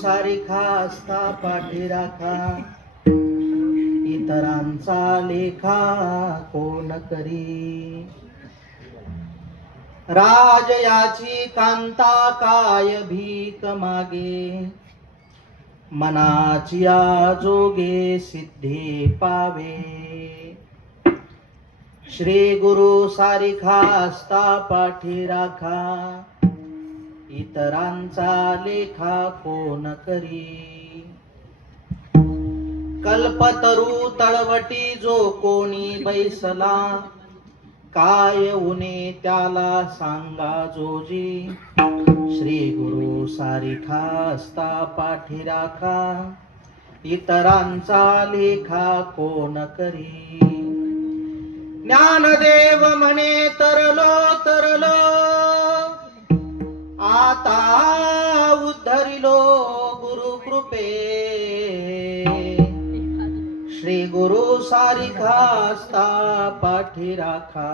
सारिखा असता पाठी राखा, इतरांचा लेखा कोण करी. राजयाची कांता काय भीक मागे, मनाची जोगे सिद्धी पावे. श्री गुरु सारिखा असता पाठी राखा, इतरांचा लेखा कोण करी. कल्पतरू तळवटी जो कोणी बैसला, काय उने त्याला सांगा जोजी. श्री गुरु सारिखा असता पाठी राखा, इतरांचा लेखा कोण करी. ज्ञानदेव म्हणे तरलो तरलो, आता उद्धरिलो गुरु कृपे. श्री गुरु सारिखा असता पाठी राखा,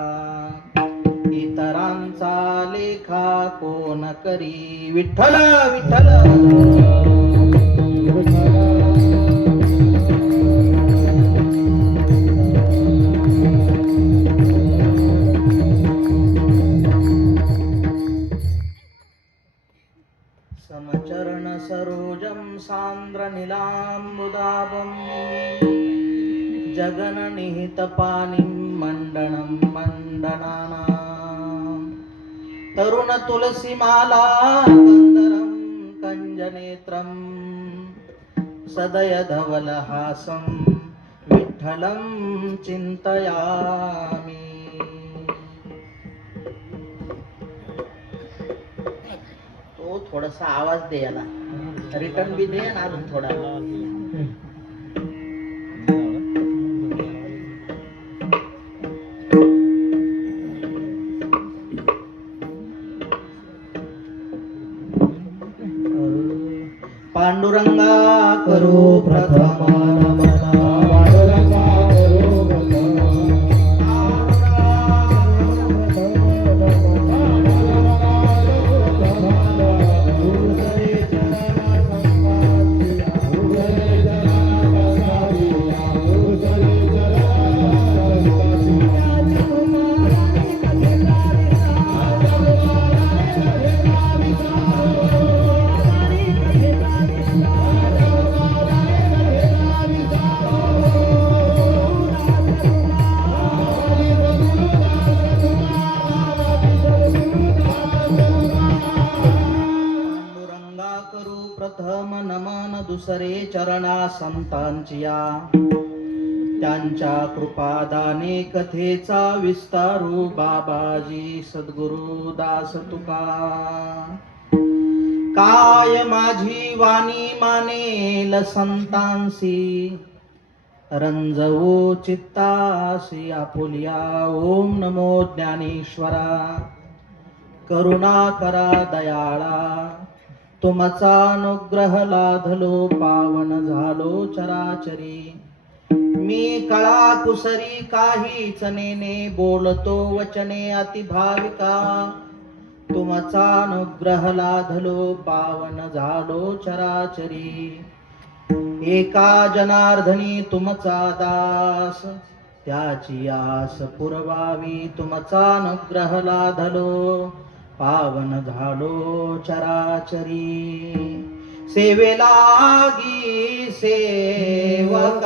इतरांचा लेखा कोण करी. विठ्ठल विठ्ठल. समचरण सरोजं सान्द्र नीलाम्बुदाभं, जगन निहित पानिं मंडनं मंडनानां. तरुण तुलसी माला कंदरं कंजनेत्रं, सदय धवलहासं विठ्ठलं चिंतयामि. तो थोडासा आवाज दे याला, रिटर्न भी दे ना अजून थोडा. पांडुरंगा करू प्रथम नमन, दुसरे चरणा संतांचिया. त्यांच्या कृपादाने कथेचा विस्तारू बाबाजी सद्गुरु दास तुका. काय माझी वाणी मानेल संतांसी, रंजवो चित्तासी आपुलिया. ओम नमो ज्ञानेश्वरा, करुणा करा दयाळा. तुमचा अनुग्रह लाधलो, पावन झालो चराचरी. मी कळा कुसरी काहीच नेने, बोलतो वचने अतिभाविका. तुमचा अनुग्रह लाधलो, पावन झालो चराचरी. एका जनार्दनी तुमचा दास, त्याची आस पुरवावी. तुमचा अनुग्रह लाधलो, पावन झालो चराचरी. सेवेलागी सेवक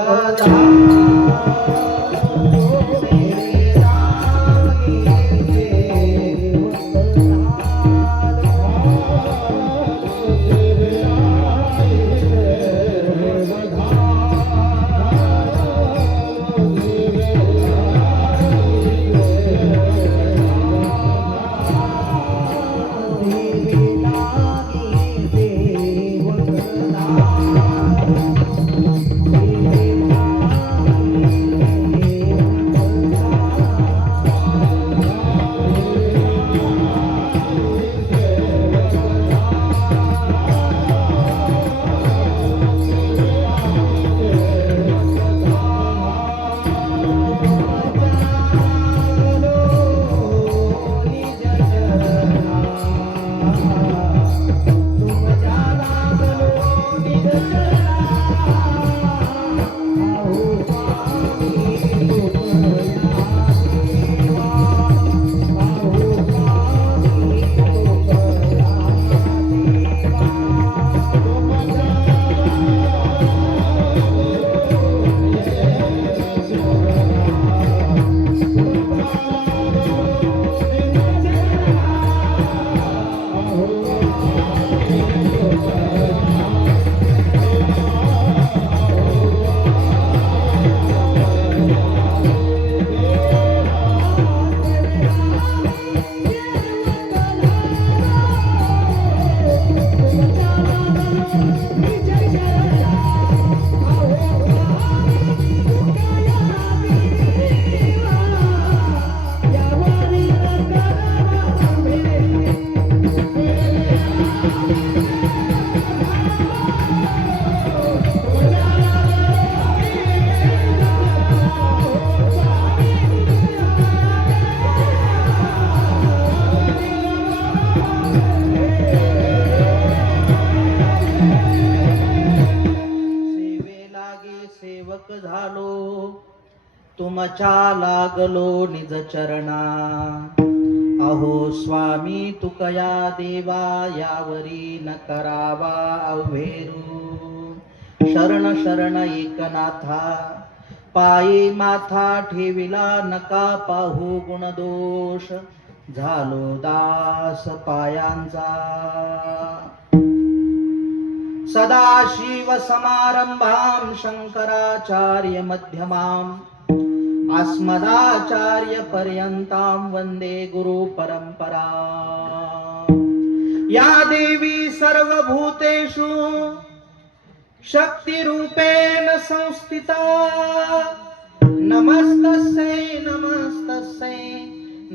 तुमच्या लागलो निज चरणा अहो स्वामी तुकया देवा यावरी न करावा अव्हेरू शरण शरण एकनाथा पायी माथा ठेविला नका पाहू गुणदोष झालो दास पायांचा सदाशिव समारंभां शंकराचार्य मध्यमाम् अस्मदाचार्य पर्यंतां वंदे गुरु परंपरा या देवी सर्वभूतेषु शक्ति रूपेण संस्थिता नमस्तस्यै नमस्तस्यै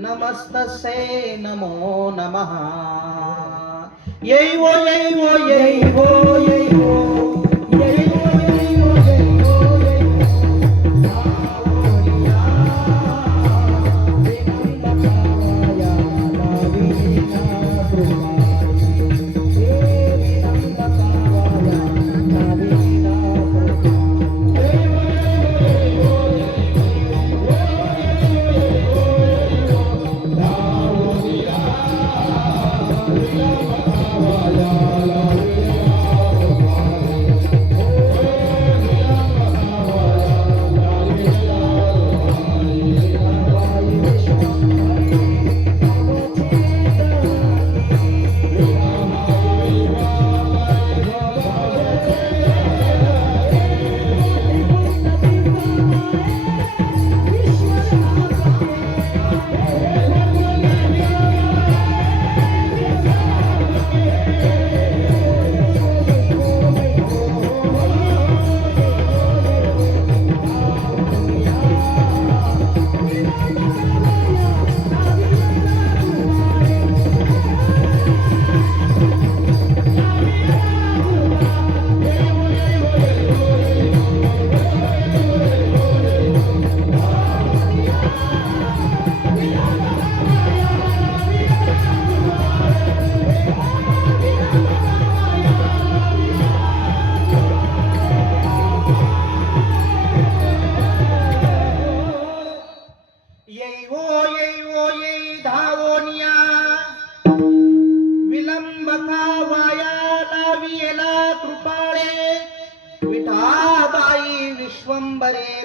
नमस्तस्यै नमो नमः यै वो यै वो यै वो यै वो यै वो यै वो यै वो यै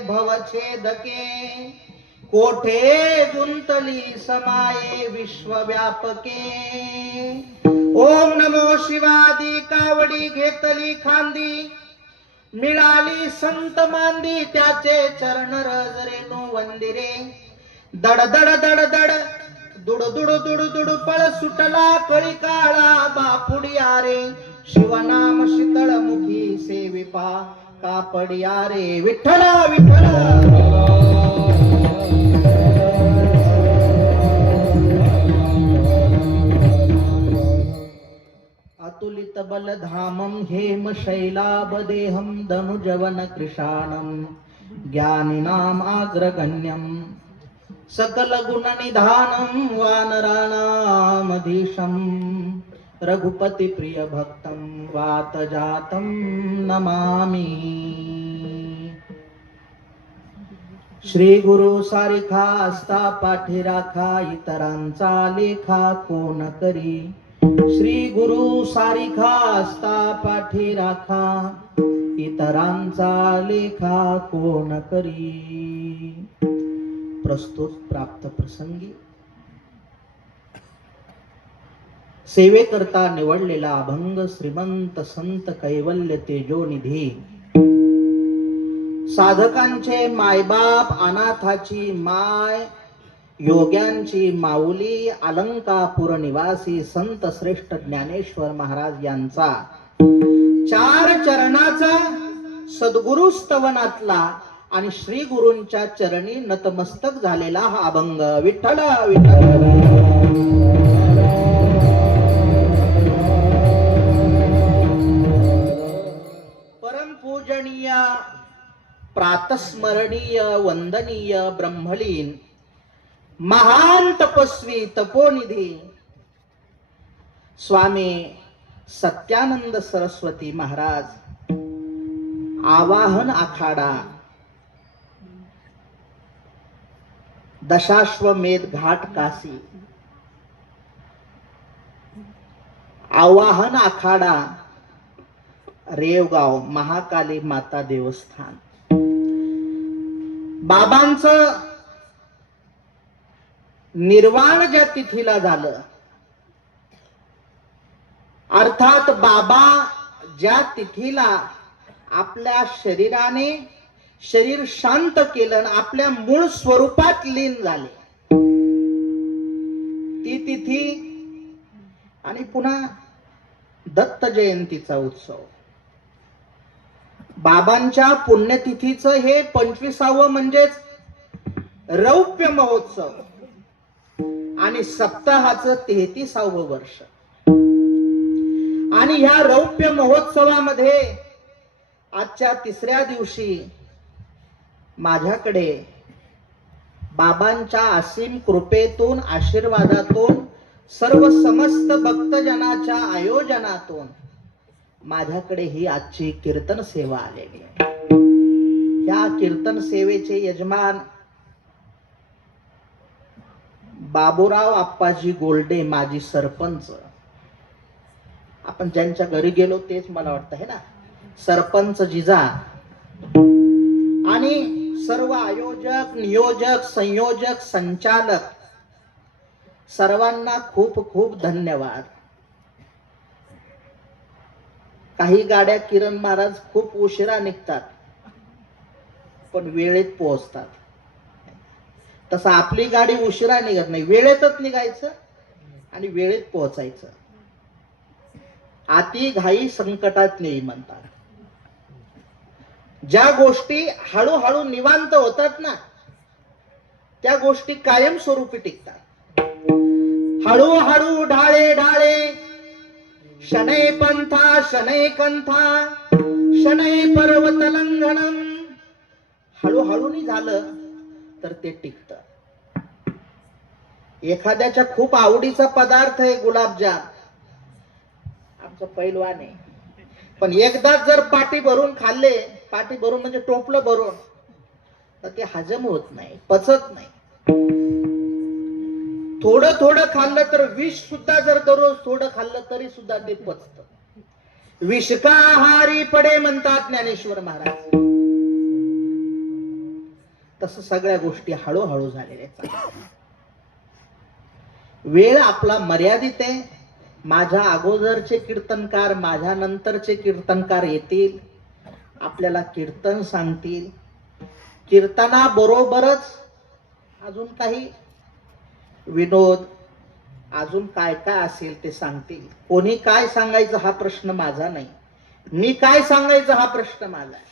भवछेदके कोठे गुंतली समाये विश्वव्यापके ओम नमो शिवादी कावडी घेतली खांदी मिळाली संत मांदी त्याचे चरण रजरेनो वंदिरे दड दड दड दड दुड दुड दुड दुड पळ सुटला कळी काळा बापुडिया रे शिवनाम शीतळ मुखी सेविपा कापडिया रे विठ्ठला विठ्ठला अतुलित बलधामं हेम शैलाबदेहं धनुजवन कृशाणं ज्ञानिनाम् अग्रगण्यं सकल गुण निधानं वानराणामधीशं रघुपति प्रिय भक्तं वात जातं नमामि। श्री गुरु सारिखा असता पाठी राखा इतरांचा लेखा कोण करी श्री गुरु सारिखा असता पाठी राखा इतरांचा लेखा कोण करी। प्रस्तुत प्राप्त प्रसंगी सेवेकरता निवडलेला अभंग श्रीमंत संत कैवल्य तेजोनिधी साधकांचे मायबाप अनाथाची माय योग्यांची माऊली अलंकापूर निवासी संत श्रेष्ठ ज्ञानेश्वर महाराज यांचा 4 चरणाचा सद्गुरु स्तवनातला आणि श्री गुरूंच्या चरणी नतमस्तक झालेला हा अभंग विठ्ठल विठ्ठल। परमपूजनीय प्रातस्मरणीय वंदनीय ब्रह्मलीन महान तपस्वी तपोनिधी स्वामी सत्यानंद सरस्वती महाराज आवाहन आखाडा दशाश्वमेध घाट काशी, आवाहन आखाडा रेवगाव, महाकाली माता देवस्थान. बाबांचं निर्वाण ज्या तिथीला झालं, अर्थात बाबा ज्या तिथीला आपल्या शरीराने शरीर शांत केलं, आपल्या मूळ स्वरूपात लीन झाले, ती तिथी. आणि पुन्हा दत्त जयंतीचा उत्सव, बाबांच्या पुण्यतिथीचं हे 25वे म्हणजेच रौप्य महोत्सव आणि सप्ताहाचं 33वे वर्ष. आणि ह्या रौप्य महोत्सवामध्ये आजच्या 3ऱ्या दिवशी माझ्याकडे बाबांच्या असीम कृपेतून, आशीर्वादातून, सर्व समस्त भक्तजनाच्या आयोजनातून माझ्याकडे ही आजची कीर्तन सेवा आलेली आहे. या कीर्तन सेवेचे यजमान बाबूराव आप्पाजी गोल्डे, माजी सरपंच. आपण ज्यांच्या घरी गेलो तेच मला वाटतं है ना, सरपंच जिजा. आणि सर्व आयोजक, नियोजक, संयोजक, संचालक सर्वांना खूप खूप धन्यवाद. काही गाड्या किरण महाराज खूप उशिरा निघतात पण वेळेत पोहोचतात. तसं आपली गाडी उशिरा निघत नाही, वेळेतच निघायचं आणि वेळेत पोहोचायचं. आती घाई संकटात नाही म्हणतात. ज्या गोष्टी हळूहळू निवांत होतात ना, त्या गोष्टी कायमस्वरूपी टिकतात. हळूहळू ढाळे ढाळे, शनै पंथा शनै कंथा, शनै पर्वत लंघनम. हळूहळू नाही झालं तर ते टिकतं. एखाद्याच्या खूप आवडीचा पदार्थ आहे गुलाबजाम, आमचं पैलवान आहे, पण एकदाच जर पाटी भरून खाल्ले, पाटी भरून म्हणजे टोपलं भरून, तर ते हजम होत नाही, पचत नाही. थोडं थोडं खाल्लं तर विष सुद्धा जर दररोज थोडं खाल्लं तरी सुद्धा ते पचतं. विष का आहारी पडे म्हणतात ज्ञानेश्वर महाराज. तसं सगळ्या गोष्टी हळूहळू झालेल्या आहेत. वेळ आपला मर्यादित आहे. माझ्या अगोदरचे कीर्तनकार, माझ्या नंतरचे कीर्तनकार येतील, आपल्याला कीर्तन सांगतील. कीर्तनाबरोबरच अजून काही विनोद, अजून काय काय असेल ते सांगतील. कोणी काय सांगायचं हा प्रश्न माझा नाही, मी काय सांगायचं हा प्रश्न माझा आहे.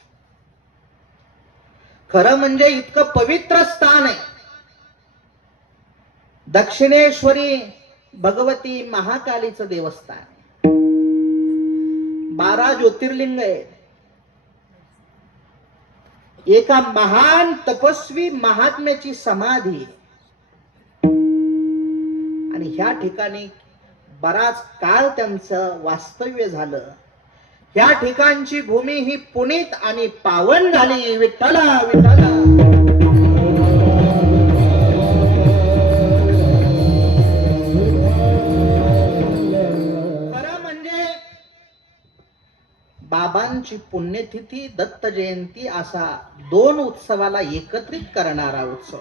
खरं म्हणजे इतकं पवित्र स्थान आहे. दक्षिणेश्वरी भगवती महाकालीचं देवस्थान, 12 ज्योतिर्लिंग आहे. एका महान तपस्वी महात्म्याची समाधी. आणि ह्या ठिकाणी बराच काळ त्यांचं वास्तव्य झालं. ह्या ठिकाणची भूमी ही पुनीत आणि पावन झाली. विठ्ठला विठ्ठला. खरं म्हणजे बाबांची पुण्यतिथी, दत्त जयंती असा 2 उत्सवाला एकत्रित करणारा उत्सव.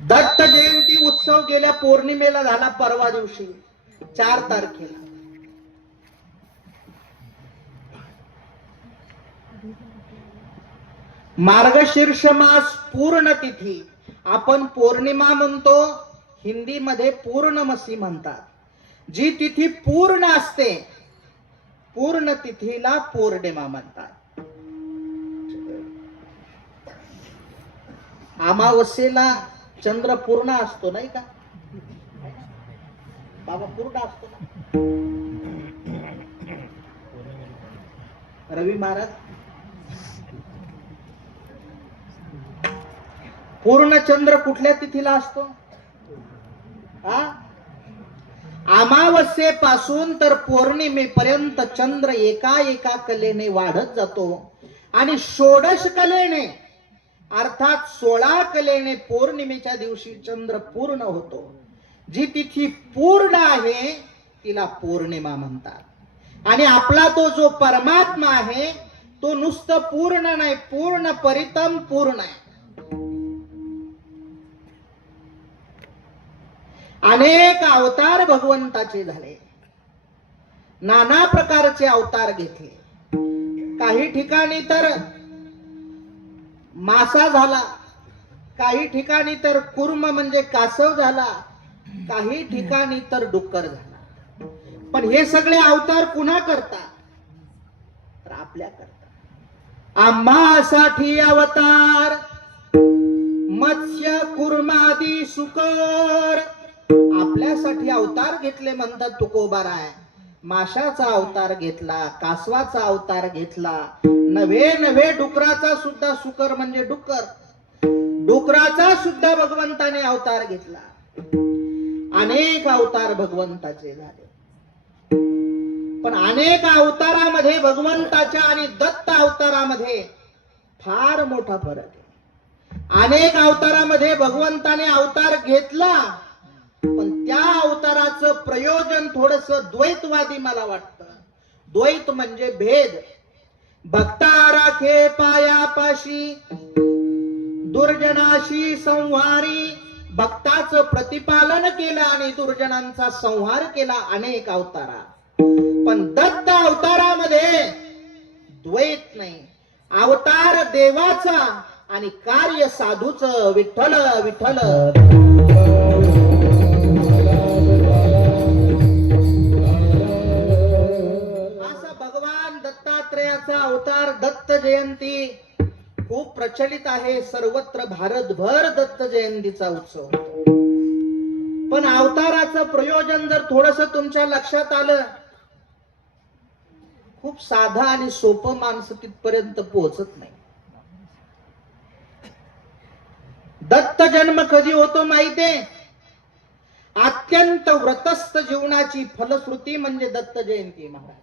दत्त जयंती उत्सव गेल्या पौर्णिमेला झाला, परवा दिवशी 4 तारखेला. मार्गशीर्ष मास पूर्ण तिथी, आपण पौर्णिमा म्हणतो, हिंदी मध्ये पूर्णमसी म्हणतात. जी तिथी पूर्ण असते, पूर्ण तिथीला पौर्णिमा म्हणतात. अमावस्येला चंद्र पूर्ण असतो नाही का बाबा, पूर्ण असतो ना. रवी महाराज, पूर्ण चंद्र कुठल्या तिथीला असतो? अमावस्येपासून तर पौर्णिमेपर्यंत चंद्र एका एका कलेने वाढत जातो आणि षोडश कलेने अर्थात 16 कलेने पौर्णिमेच्या दिवशी चंद्र पूर्ण होतो. जी तिथी पूर्ण आहे तिला पौर्णिमा म्हणतात. आणि आपला तो जो परमात्मा आहे तो नुसतं पूर्ण नाही, पूर्ण परितम पूर्ण आहे. अनेक अवतार भगवंताचे झाले, नाना प्रकारचे अवतार घेतले. काही ठिकाणी तर मासा झाला, काही ठिकाणी तर कुर्म म्हणजे कासव झाला, काही ठिकाणी तर डुक्कर झाला. पण हे सगळे अवतार कुणा करता? तर आपल्या करता. आम्हासाठी अवतार मत्स्य कुर्मादी सुकर, आपल्यासाठी अवतार घेतले म्हणतात तुकोबाराय. माशाचा अवतार घेतला, कासवाचा अवतार घेतला, नवे नवे डुकराचा सुद्धा, सुकर म्हणजे डुक्कर, डुकराचा सुद्धा भगवंताने अवतार घेतला. अनेक अवतार भगवंताचे झाले. पण अनेक अवतारामध्ये भगवंताच्या आणि दत्त अवतारामध्ये फार मोठा फरक आहे. अनेक अवतारामध्ये भगवंताने अवतार घेतला, पण त्या अवताराचं प्रयोजन थोडस द्वैतवादी मला वाटतं. द्वैत म्हणजे भेद. भक्ता राखे पायापाशी दुर्जनाशी संहारी, भक्ताचं प्रतिपालन केलं आणि दुर्जनांचा संहार केला अनेक अवतारा. पण दत्त अवतारामध्ये द्वैत नाही. अवतार देवाचा आणि कार्य साधूच. विठ्ठल विठ्ठल. असा भगवान दत्तात्रेयाचा अवतार दत्त जयंती खूप प्रचलित आहे. सर्वत्र भारतभर दत्त जयंतीचा उत्सव. पण अवताराचं प्रयोजन जर थोडस तुमच्या लक्षात आलं, खूप साधा आणि सोपं माणसं तिथपर्यंत पोहोचत नाही. दत्त जन्म कधी होतो माहितीये? अत्यंत व्रतस्थ जीवनाची फलश्रुती म्हणजे दत्त जयंती महाराज.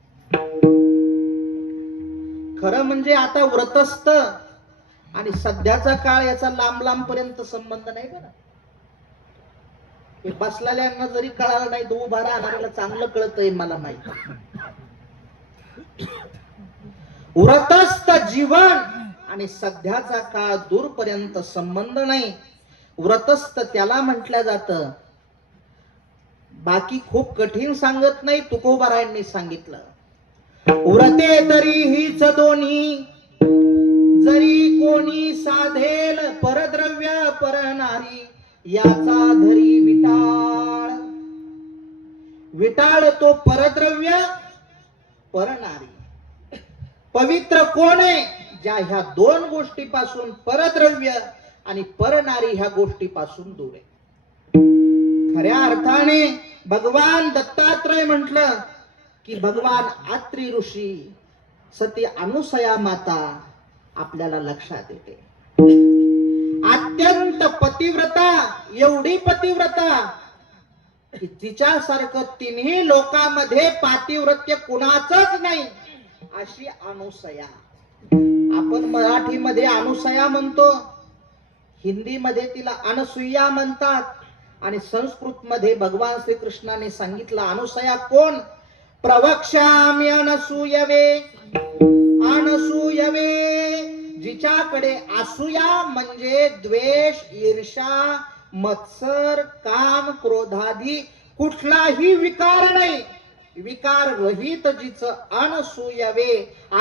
खरं म्हणजे आता व्रतस्थ आणि सध्याचा काळ याचा लांब लांब पर्यंत संबंध नाही बरं. हे बसलेल्यांना जरी कळालं नाही, तो उभा राहणाऱ्याला चांगलं कळतंय मला माहिती. व्रतस्थ जीवन आणि सध्याचा काळ दूरपर्यंत संबंध नाही. व्रतस्थ त्याला म्हटलं जातं. बाकी खूप कठीण सांगत नाही, तुकोबारायांनी सांगितलं. व्रते तरी हीच दोन्ही, जरी कोणी साधेल परद्रव्य परनारी, याचा धरी विटाळ. विटाळ तो परद्रव्य परनारी. पवित्र कोण आहे? ज्या ह्या दोन गोष्टीपासून, परद्रव्य आणि परनारी ह्या गोष्टीपासून दूर आहे. खऱ्या अर्थाने भगवान दत्तात्रय म्हटलं की भगवान आत्री ऋषी, सती अनुसया माता आपल्याला लक्षात येते. अत्यंत पतिव्रता, एवढी पतिव्रता की तिच्यासारखं तिन्ही लोकांमध्ये पातिव्रत्य कुणाचंच नाही, अशी अनुसया. आपण मराठीमध्ये अनुसया म्हणतो, हिंदीमध्ये तिला अनसुया म्हणतात, आणि संस्कृत मध्ये भगवान श्रीकृष्णाने सांगितलं अनुसया कोण? प्रवक्ष्यामि अनसूयवे. अनसूयवे जिच्याकडे असूया म्हणजे द्वेष, ईर्ष्या, मत्सर, काम, क्रोधादी कुठलाही विकार नाही, विकार रहित जिचं अनसूयवे,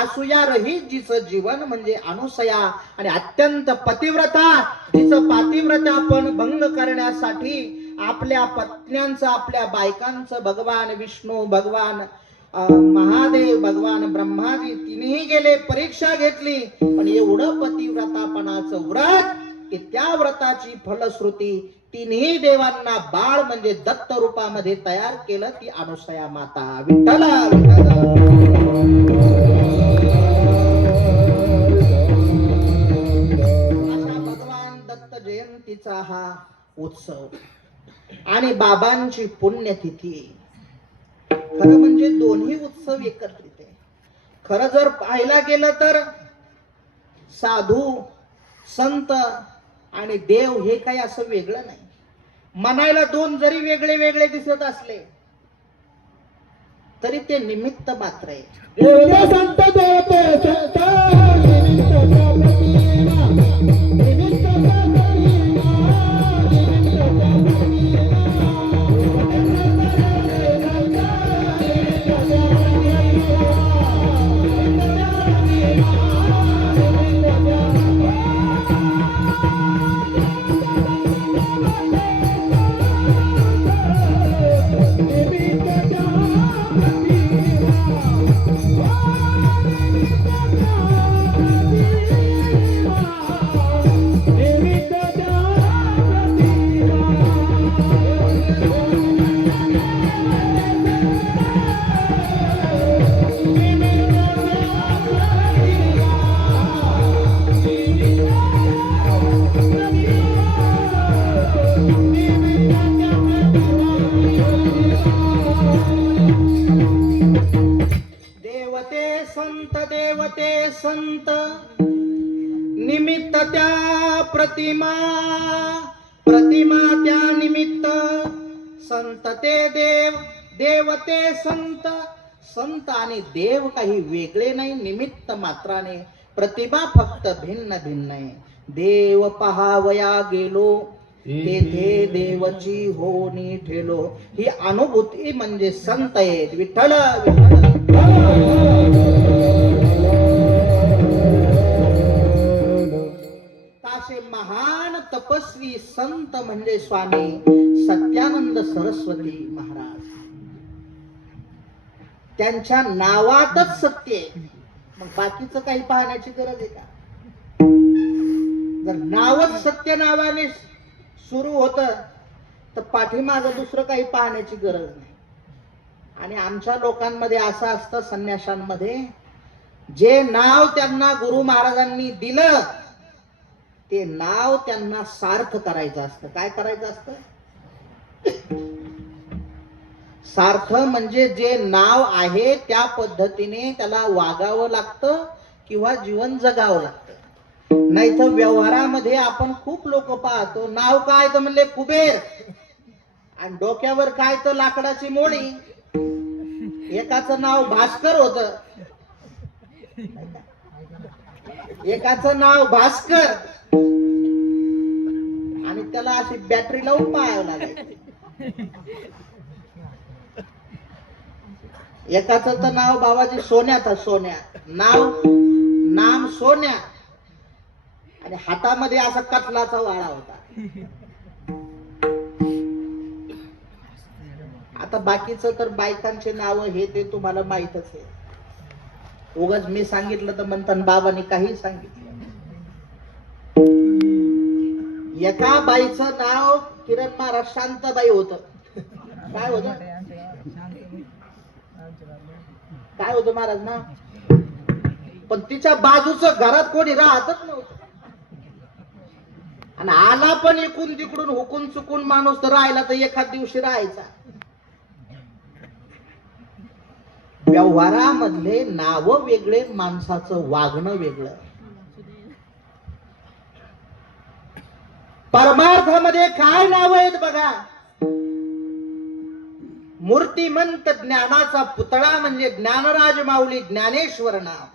असूया रहित जिचं जीवन म्हणजे अनुसया. आणि अत्यंत पतिव्रता, जिचं पातिव्रत्यापण भंग करण्यासाठी आपल्या पत्न्यांचं, आपल्या बायकांचं भगवान विष्णू, भगवान महादेव, भगवान ब्रह्माजी तिन्ही गेले, परीक्षा घेतली. पण एवढं पतिव्रतापणाचं व्रत की त्या व्रताची फलश्रुती तिन्ही देवांना बाळ म्हणजे दत्त रूपामध्ये तयार केलं, ती अनुसया माता. विठ्ठल अशा भगवान दत्त जयंतीचा हा उत्सव आणि बाबांची पुण्यतिथी. खरं म्हणजे दोन्ही उत्सव एकत्रित आहे. खरं जर पाहायला गेलं तर साधू संत आणि देव हे काही असं वेगळं नाही. म्हणायला दोन जरी वेगळे वेगळे दिसत असले तरी ते निमित्त मात्र आहे. संत देवते संत देवते संत निमित्त त्या प्रतिमा प्रतिमा त्या निमित्त संत ते देव देवते संत संत आणि देव काही वेगळे नाही, निमित्त मात्राने. प्रतिमा फक्त भिन्न भिन्न आहे. देव पहावया गेलो तेथे देवची होनी ठेलो. ही अनुभूती म्हणजे संत आहेत. विठ्ठल तासे महान तपस्वी संत म्हणजे स्वामी सत्यानंद सरस्वती महाराज. त्यांच्या नावातच सत्य आहे. मग बाकीचं काही पाहण्याची गरज आहे का? जर नावच सत्य नावाने सुरू होत तर पाठीमागं दुसरं काही पाहण्याची गरज नाही. आणि आमच्या लोकांमध्ये असं असतं, संन्याशांमध्ये जे नाव त्यांना गुरु महाराजांनी दिलं ते नाव त्यांना सार्थ करायचं असतं. काय करायचं असतं? सार्थ म्हणजे जे नाव आहे त्या पद्धतीने त्याला वागावं लागतं किंवा जीवन जगावं लागतं. नाही तर व्यवहारामध्ये आपण खूप लोक पाहतो, नाव काय तर म्हणले कुबेर आणि डोक्यावर काय तर लाकडाची मोळी. एकाचं नाव भास्कर होत, एकाचं नाव भास्कर आणि त्याला अशी बॅटरी लावून पाहावं लागायची. एकाचं तर नाव बाबाजी सोन्या था, सोन्या नाम सोन्या आणि हातामध्ये असा कटलाचा वाळा होता. आता बाकीचं तर बायकांचे नाव हे ते तुम्हाला माहितच आहे. उगाच मी सांगितलं तर म्हणतात बाबांनी काही सांगितलं. एका बाईचं नाव किरण महाराज शांताबाई होत. काय होत? काय होतं महाराज ना? पण तिच्या बाजूचं घरात कोणी राहतच नव्हतं. आणि आला पण इकडून तिकडून हुकून चुकून माणूस तर राहिला तर एखाद दिवशी राहायचा. व्यवहारामधले नाव वेगळे, माणसाचं वागणं वेगळं. परमार्थामध्ये काय नाव आहेत बघा. मूर्तिमंत ज्ञानाचा पुतळा म्हणजे ज्ञानराज माऊली ज्ञानेश्वर नाव.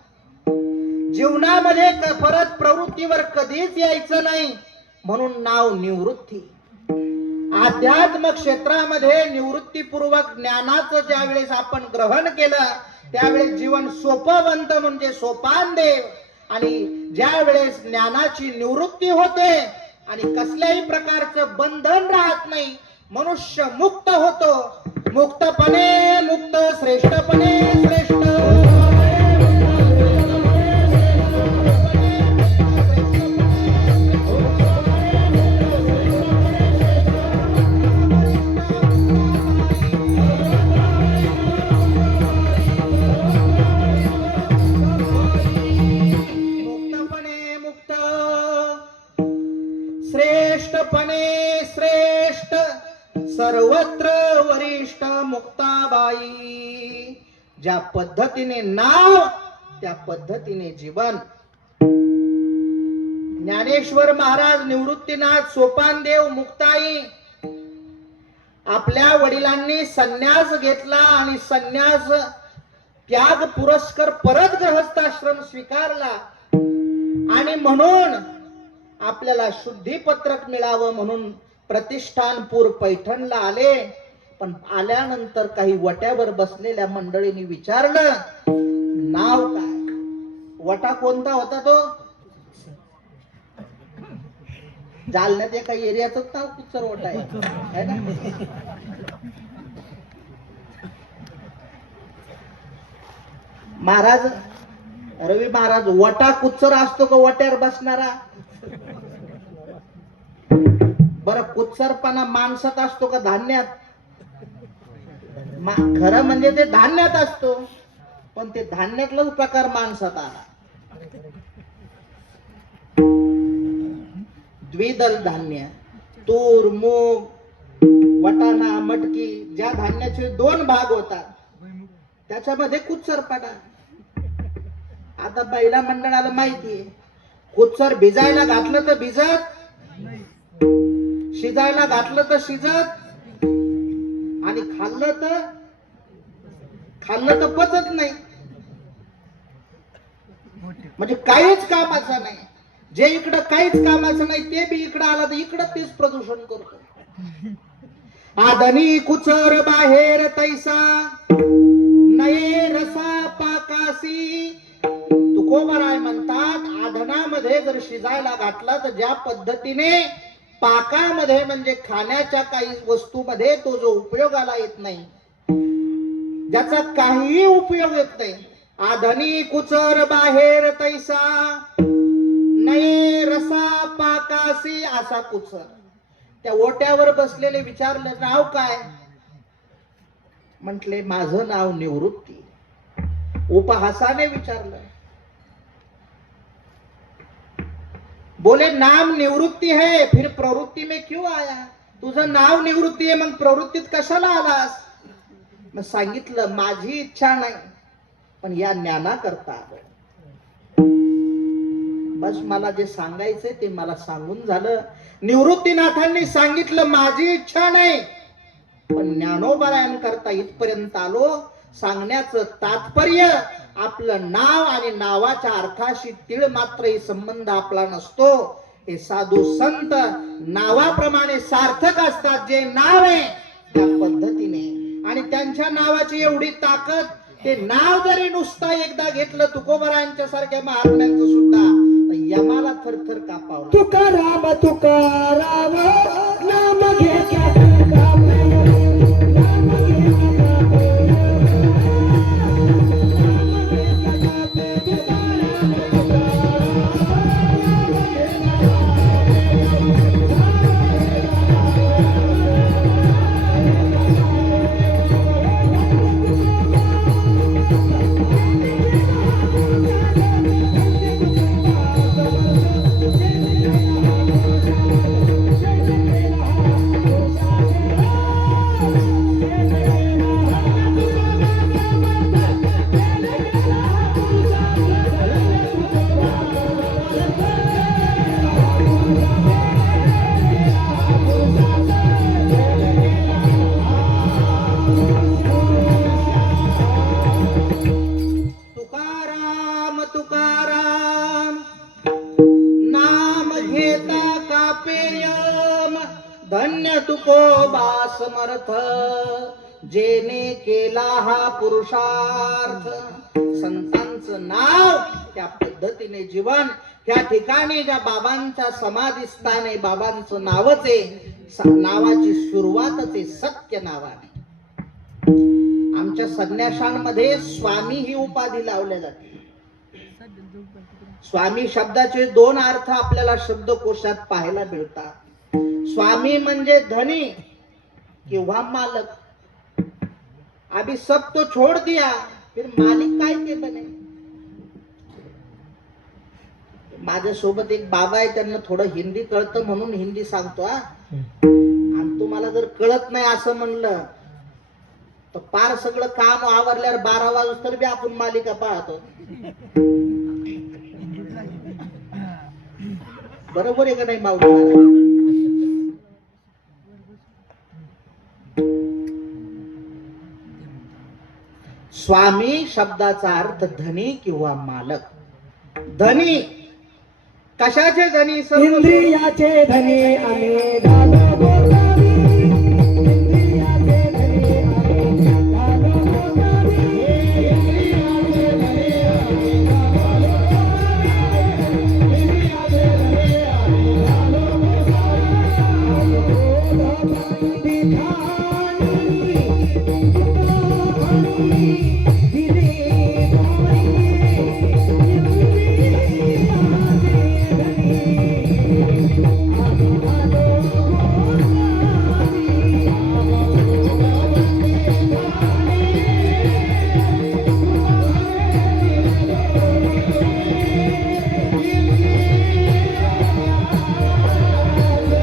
जीवनामध्ये परत प्रवृत्तीवर कधीच यायचं नाही म्हणून नाव निवृत्ती. अध्यात्म क्षेत्रामध्ये निवृत्तीपूर्वक ज्ञानाचं ज्या वेळेस आपण ग्रहण केलं त्यावेळेस जीवन सोपं बनतं म्हणजे सोपान देव. आणि ज्या वेळेस ज्ञानाची निवृत्ती होते आणि कसल्याही प्रकारचं बंधन राहत नाही, मनुष्य मुक्त होतो. मुक्तपणे मुक्त, श्रेष्ठपणे श्रेष्ठ. मुक्तपणे मुक्त, श्रेष्ठपणे श्रेष्ठ, सर्वत्र वरिष्ठ. श्रेष्ठ मुक्ताबाई. ज्या पद्धतीने नाव त्या पद्धतीने जीवन. ज्ञानेश्वर महाराज, निवृत्तीनाथ सोपानदेव, मुक्ताई आपल्या वडिलांनी संन्यास घेतला आणि संन्यास त्याग पुरस्कर परत गृहस्थाश्रम स्वीकारला आणि म्हणून आपल्याला शुद्धीपत्रक मिळावं म्हणून प्रतिष्ठानपूर पैठणला आले. पण आल्यानंतर काही वट्यावर बसलेल्या मंडळींनी विचारलं, नाव काय? वटा कोणता होता तो? जालन्यात एका एरियाचं नाव कुचर वटा आहे ना. महाराज, रवी महाराज, वटा कुचर असतो का वट्यावर बसणारा? बरं, कुचरपणा माणसात असतो का धान्यात? खरं म्हणजे ते धान्यात असतो, पण ते धान्यातलाच प्रकार माणसात आला. द्विदल धान्य, तूर, मूग, वटाणा, मटकी, ज्या धान्याचे 2 भाग होतात त्याच्यामध्ये कुचरपणा. आता पहिला मंडळाला माहितीये, कुचर भिजायला घातलं तर भिजत, शिजायला घातलं तर शिजत, आणि खाल्लं तर पचत नाही. म्हणजे काहीच कामाचं नाही. जे इकडं काहीच कामाचं नाही ते बी इकडं आला तर इकडं तेच प्रदूषण करतो. आधनी कुचर बाहेर तैसा, नये रसा पाकासी. तुकोबराय म्हणतात, आधनामध्ये जर शिजायला घातला तर ज्या पद्धतीने पाकामध्ये म्हणजे खाण्याच्या काही वस्तूमध्ये तो जो उपयोगाला येत नाही, ज्याचा काहीही उपयोग येत नाही, आधनी कुचर बाहेर तैसा, नये रसा पाकासी, असा कुचर. त्या ओट्यावर बसलेले विचारले, नाव काय? म्हटले, माझं नाव निवृत्ती. उपहासाने विचारलं. बोले, नाम निवृत्ती है, फिर प्रवृत्ति में क्यों आया? तुझं नाव निवृत्ती आहे, मग प्रवृत्तीत कशाला आलास? मग सांगितलं, माझी इच्छा नाही, पण या ज्ञाना करता आलो. बस, मला जे सांगायचंय ते मला सांगून झालं. निवृत्तीनाथांनी सांगितलं, माझी इच्छा नाही, पण ज्ञानोबरायांकरता इथपर्यंत आलो. सांगण्याचं तात्पर्य, आपलं नाव आणि नावाच्या अर्थाशी तीळ मात्रही संबंध आपला नसतो. हे साधू संत नावाप्रमाणे सार्थक असतात. जे नाव आहे त्या पद्धतीने, आणि त्यांच्या नावाची एवढी ताकद, ते नाव जरी नुसता एकदा घेतलं तुकोबरायांच्या सारख्या महात्म्यांचं सुद्धा, यमाला थरथर कापावं. तुकाराम तुकाराम नाम घे. धन्य तुकोबा समर्थ, जेने केला हा पुरुषार्थ. संतांचं नाव त्या पद्धतीने जीवन. त्या ठिकाणी ज्या बाबांच्या समाधीस्थान आहे, बाबांचं नावच आहे, नावाची सुरुवातच आहे सत्य नावाने. आमच्या संन्याशांमध्ये स्वामी ही उपाधी लावल्या जाते. स्वामी शब्दाचे 2 अर्थ आपल्याला शब्दकोशात पाहायला मिळतात. स्वामी म्हणजे धनी किंवा मालक. अभी सब तो छोड़ दिया, फिर मालिक काय ते बने. माझ्यासोबत एक बाबा आहे, त्यांना थोडं हिंदी कळतं म्हणून हिंदी सांगतो. आणि तुम्हाला जर कळत नाही असं म्हणलं तर पार सगळं काम आवरल्यावर 12 वाजता बी आपण मालिका पाहतो. बरोबर आहे का नाही माऊली? स्वामी शब्दाचा अर्थ धनी किंवा मालक. धनी कशाचे धनी? सर्व इंद्रियाचे धनी आम्ही झालो गोसावी. इंद्रियाचे धनी आम्ही झालो गोसावी. इंद्रियाचे धनी आम्ही झालो गोसावी. इंद्रियाचे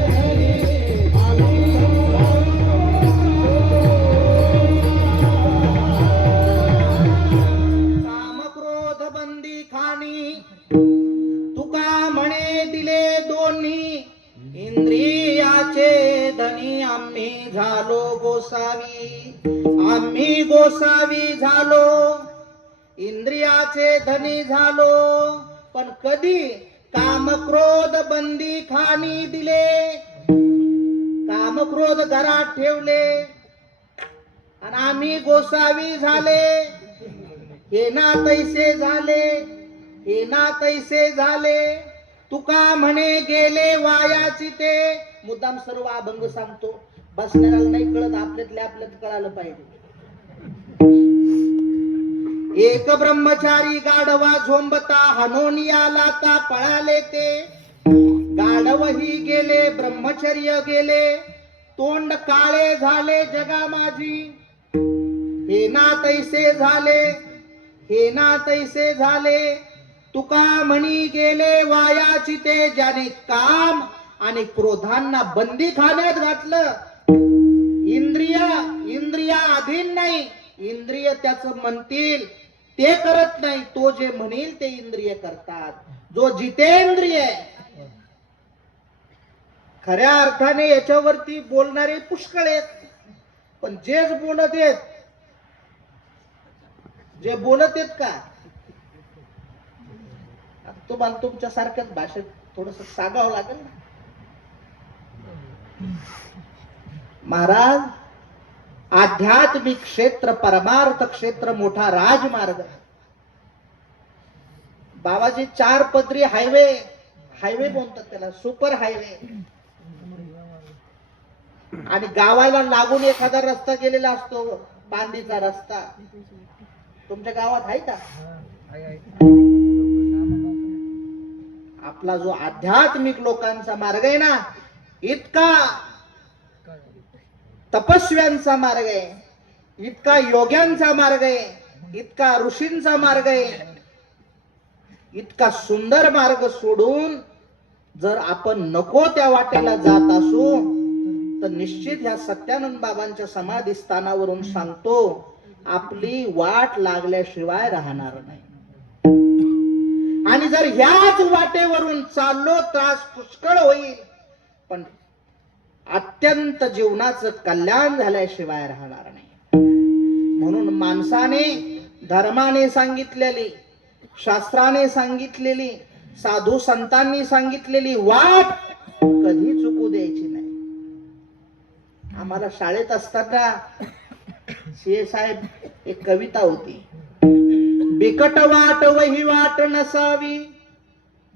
धनी आम्ही झालो गोसावी. क्रोधबंदी ठाणी दिली तुका म्हणे दिले दोन्ही. इंद्रियाचे धनी आम्ही झालो गोसावी. आम्ही गोसावी झालो, इंद्रियाचे धनी झालो. पण कधी? काम क्रोध बंदी खाणी दिले. काम क्रोध घरात ठेवले आणि आम्ही गोसावी झाले. हे ना तैसे झाले, हे ना तैसे झाले. तुका म्हणे गेले वायाची ते. मुद्दाम सर्व अभंग सांगतो, बसणाऱ्याला नाही कळत, आपल्यातल्या आपल्यात कळालं पाहिजे. एक ब्रह्मचारी गाढवा झोंबता हनोनिया लाता पळाले ते. गाढवही गेले, ब्रह्मचर्य गेले, तोंड काळे झाले जगा माझी. हे ना तैसे झाले, हे ना तैसे झाले. तुका म्हणी गेले वायाची ते. ज्याने काम आणि क्रोधांना बंदी खाण्यात घातलं. इंद्रिया अधीन नाही. इंद्रिय त्याचं म्हणतील ते करत नाही, तो जे म्हणेल ते इंद्रिय करतात. जो जितेंद्रिय. खऱ्या अर्थाने याच्यावरती बोलणारे पुष्कळ आहेत, पण जेच बोलत आहेत, जे बोलत आहेत का, तुम्हाला तुमच्या सारख्याच भाषेत थोडस सांगावं लागेल ना. महाराज, आध्यात्मिक क्षेत्र, परमार्थ क्षेत्र मोठा राजमार्ग. बाबाजी 4 पदरी हायवे बोलतात त्याला, सुपर हायवे. आणि गावाला लागून एखादा रस्ता गेलेला असतो, बांधीचा रस्ता. तुमच्या गावात आहे का? आपला जो आध्यात्मिक लोकांचा मार्ग आहे ना, इतका तपस्व्यांचा मार्ग आहे, इतका योग्यांचा मार्ग आहे, इतका ऋषींचा मार्ग आहे, इतका सुंदर मार्ग सोडून जर आपण नको त्या वाटेला जात असू तर निश्चित ह्या सत्यानंद बाबांच्या समाधी स्थानावरून सांगतो, आपली वाट लागल्याशिवाय राहणार नाही. आणि जर ह्याच वाटेवरून चाललो त्रास पुष्कळ होईल, पण अत्यंत जीवनाचं कल्याण झाल्याशिवाय राहणार नाही. म्हणून माणसाने धर्माने सांगितलेली, शास्त्राने सांगितलेली, साधू संतांनी सांगितलेली वाट कधी चुकू द्यायची नाही. आम्हाला शाळेत असताना सीए साहेब एक कविता होती, बिकट वाट वही वाट नसावी,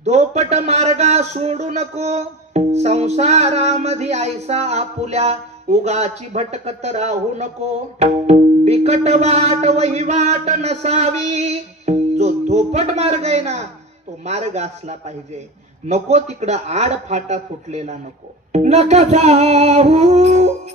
दोपट मार्गा सोडू नको, संसारामध्ये ऐसा आपुल्या उगाची भटकत राहू नको. बिकट वाट वही वाट नसावी, जो धोपट मार्ग आहे ना तो मार्ग असला पाहिजे. नको तिकडं आड फाटा फुटलेला नको. नका जाऊ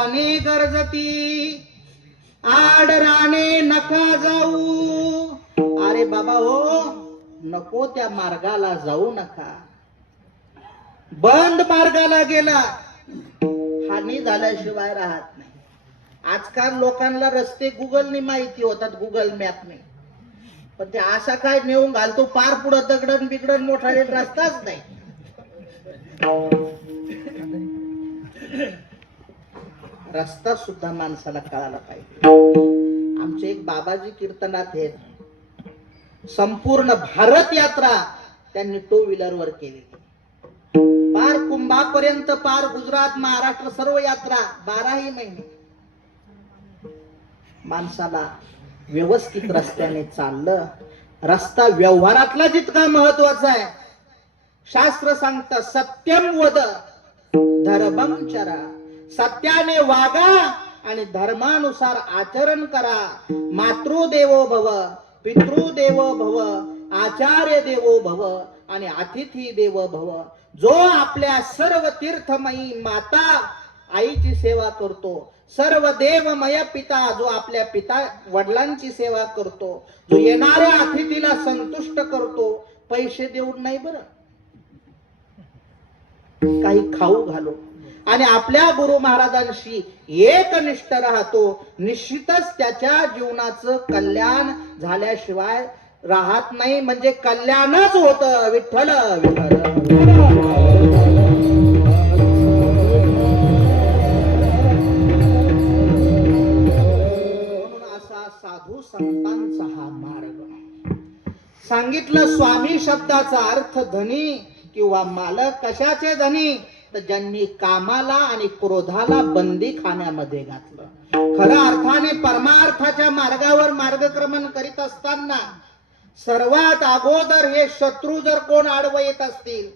जाणे गरजती, आड राणे नका जाऊ. अरे बाबा हो, नको त्या मार्गाला जाऊ नका. बंद मार्गाला गेला हानी झाल्याशिवाय राहत नाही. आजकाल लोकांना रस्ते गुगलने माहिती होतात, गुगल मॅपने. पण ते असा काय नेऊन घालतो पार पुढं दगडन बिगडन मोठा रस्ताच नाही. रस्ता सुद्धा माणसाला कळायला पाहिजे. आमचे एक बाबाजी कीर्तनात आहेत, संपूर्ण भारत यात्रा त्यांनी टू व्हीलर वर केली. पार कुंभापर्यंत, पार गुजरात, महाराष्ट्र, सर्व यात्रा 12ही महिने. माणसाला व्यवस्थित रस्त्याने चाललं. रस्ता व्यवहारातला जितका महत्वाचा आहे. शास्त्र सांगतं सत्यम वद धर्मम चरा. सत्याने वागा आणि धर्मानुसार आचरण करा. मातृदेवो भव, पितृदेवो भव, आचार्य देवो भव आणि अतिथी देवो भव. जो आपल्या सर्व तीर्थमयी माता आईची सेवा करतो, सर्व देवमय पिता जो आपल्या पिता वडिलांची सेवा करतो, जो येणाऱ्या अतिथीला संतुष्ट करतो, पैसे देऊन नाही बरं, काही खाऊ घालो आणि आपल्या गुरु महाराजांशी एकनिष्ठ राहतो, निश्चितच त्याच्या जीवनाचं कल्याण झाल्याशिवाय राहत नाही. म्हणजे कल्याणच होत. विठ्ठल विठ्ठल. म्हणून असा साधू संतांचा हा मार्ग. सांगितलं स्वामी शब्दाचा अर्थ धनी किंवा मालक. कशाचे धनी? तर ज्यांनी कामाला आणि क्रोधाला बंदी खाण्यामध्ये घातलं. खऱ्या अर्थाने परमार्थाच्या मार्गावर मार्गक्रमण करीत असताना सर्वात अगोदर हे शत्रू जर कोण आडवे येत असतील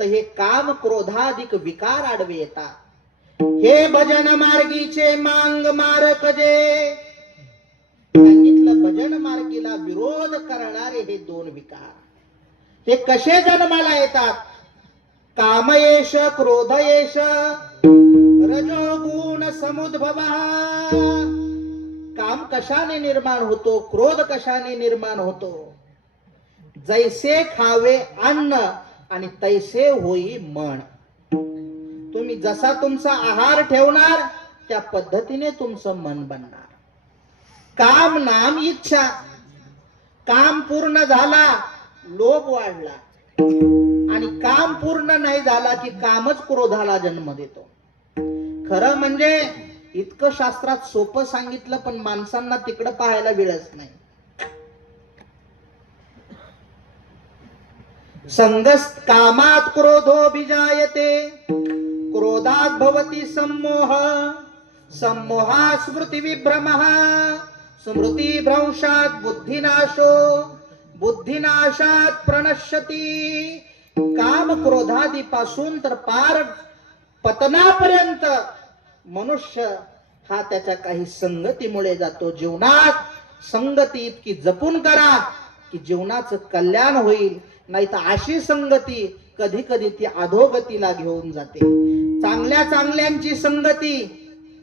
तर हे काम क्रोधाधिक विकार आडवे येतात. हे भजन मार्गीचे मांग मारक जे. सांगितलं भजन मार्गीला विरोध करणारे हे दोन विकार हे कसे जन्माला येतात? कामयेश क्रोधयेश रजोगुण समुद्भव. काम कशाने निर्माण होतो, क्रोध कशाने निर्माण होतो? जैसे खावे अन्न आणि तैसे होई मन. तुम्ही जसा तुमचा आहार ठेवणार त्या पद्धतीने तुमचं मन बनणार. काम नाम इच्छा. काम पूर्ण झाला लोभ वाढला आणि काम पूर्ण नाही झाला की कामच क्रोधाला जन्म देतो. खरं म्हणजे इतकं शास्त्रात सोपं सांगितलं पण माणसांना तिकडं पाहायला वेळच नाही. संगस्त कामात क्रोधो बीजायते, क्रोधात भवति सम्मोह, सम्मोहा स्मृती विभ्रमः, स्मृती भ्रंशात बुद्धिनाशो, बुद्धिनाशात प्रणश्यती. काम क्रोधादी पासून तर पार पतनापर्यंत मनुष्य हा त्याच्या काही संगतीमुळे जातो. जीवनात संगती इतकी जपून करा की जीवनाचं कल्याण होईल. नाही तर अशी संगती कधी कधी ती अधोगतीला घेऊन जाते. चांगल्या चांगल्यांची संगती,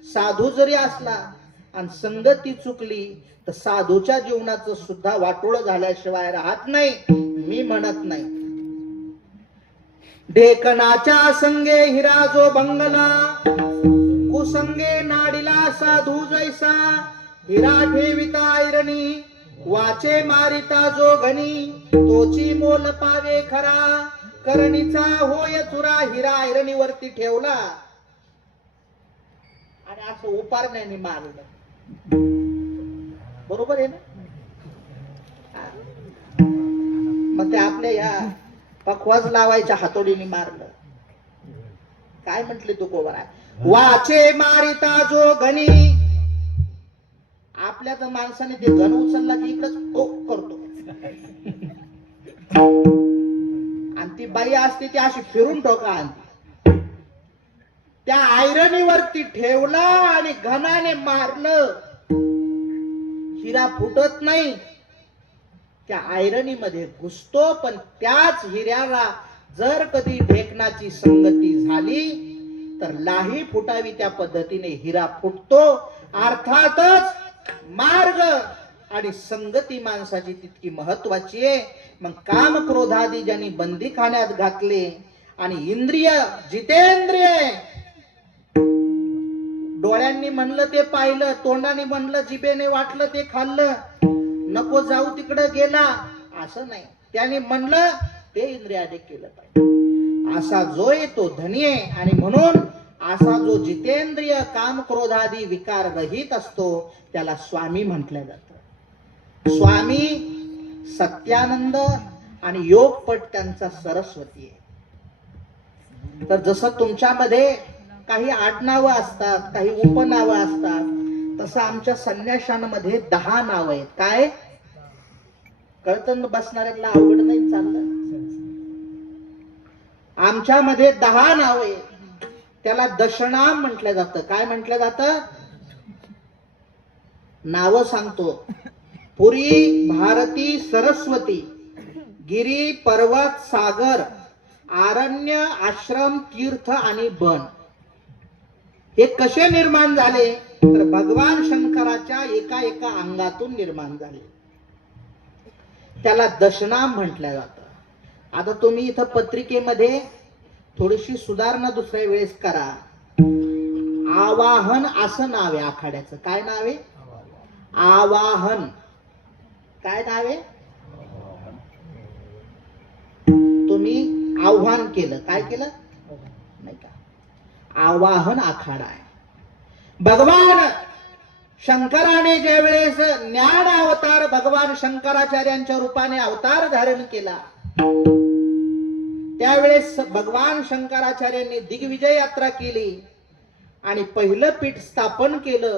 साधू जरी असला आणि संगती चुकली तर साधूच्या जीवनाचं सुद्धा वाटोळ झाल्याशिवाय राहत नाही. मी म्हणत नाही. ढेकणाच्या संगे हिरा जो बंगला, कुसंगे नाडीला साधू जैसा. हिरा ठेविता ऐरणी, वाचे मारिता जो घणी, तोची मोल पावे खरा. करणीचा होय चुरा. हिरा ऐरणीवरती ठेवला आणि असं उपारण्याने मारलं. बरोबर आहे ना? मग ते आपल्या या पखवाज लावायच्या हातोडीने मारलं. काय म्हटले तू कोबर आहे? वाचे मारिता जो घणी. आपल्या तर माणसाने ते घन उचलला की इकडच करतो आणि ती बाई असते ती अशी फिरून टोका आणते. त्या आयरणीवरती ठेवला आणि घनाने मारलं. हिरा फुटत नाही, त्या आयरणीमध्ये घुसतो. पण त्याच हिऱ्याला जर कधी ढेकणाची संगती झाली तर लाही फुटावी त्या पद्धतीने हिरा फुटतो. अर्थातच मार्ग आणि संगती माणसाची तितकी महत्वाची आहे. मग काम क्रोधादी ज्यांनी बंदीखान्यात घातले आणि इंद्रिय जितेंद्रिय, डोळ्यांनी म्हणलं ते पाहिलं, तोंडाने म्हणलं, जिभेने वाटलं ते खाल्लं, नको जाऊ तिकडे गेला, असं नाही. त्याने म्हणलं ते इंद्रियाने केलं पाहिजे. असा जो आहे तो धनी आहे. आणि म्हणून असा जो जितेंद्रिय काम क्रोधादी विकार रहित असतो त्याला स्वामी म्हटलं जातं. स्वामी सत्यानंद आणि योगपट त्यांचा सरस्वती आहे. तर जसं तुमच्यामध्ये काही आडनावं असतात, काही उपनावं असतात, तसं आमच्या संन्याशांमध्ये 10 नाव आहेत. काय कळतं बसणाऱ्यांना? अवघड नाही चाललं. आमच्यामध्ये 10 नाव आहेत. त्याला दशनाम म्हटलं जातं. काय म्हटलं जातं? नाव सांगतो. पुरी, भारती, सरस्वती, गिरी, पर्वत, सागर, आरण्य, आश्रम, तीर्थ आणि वन. हे कसे निर्माण झाले? तर भगवान शंकराच्या एका एका अंगातून निर्माण झाले. त्याला दशनाम म्हटलं जातं. आता तुम्ही इथं पत्रिकेमध्ये थोडीशी सुधारणा दुसऱ्या वेळेस करा. आवाहन असं नाव आहे आखाड्याचं. काय नाव आहे? आवाहन. काय नाव आहे? तुम्ही आव्हान केलं. काय केलं? नाही का? आवाहन आखाडा आहे. भगवान शंकराने ज्या वेळेस ज्ञान अवतार भगवान शंकराचार्यांच्या रूपाने अवतार धारण केला, त्यावेळेस भगवान शंकराचार्यांनी दिग्विजय यात्रा केली आणि पहिलं पीठ स्थापन केलं.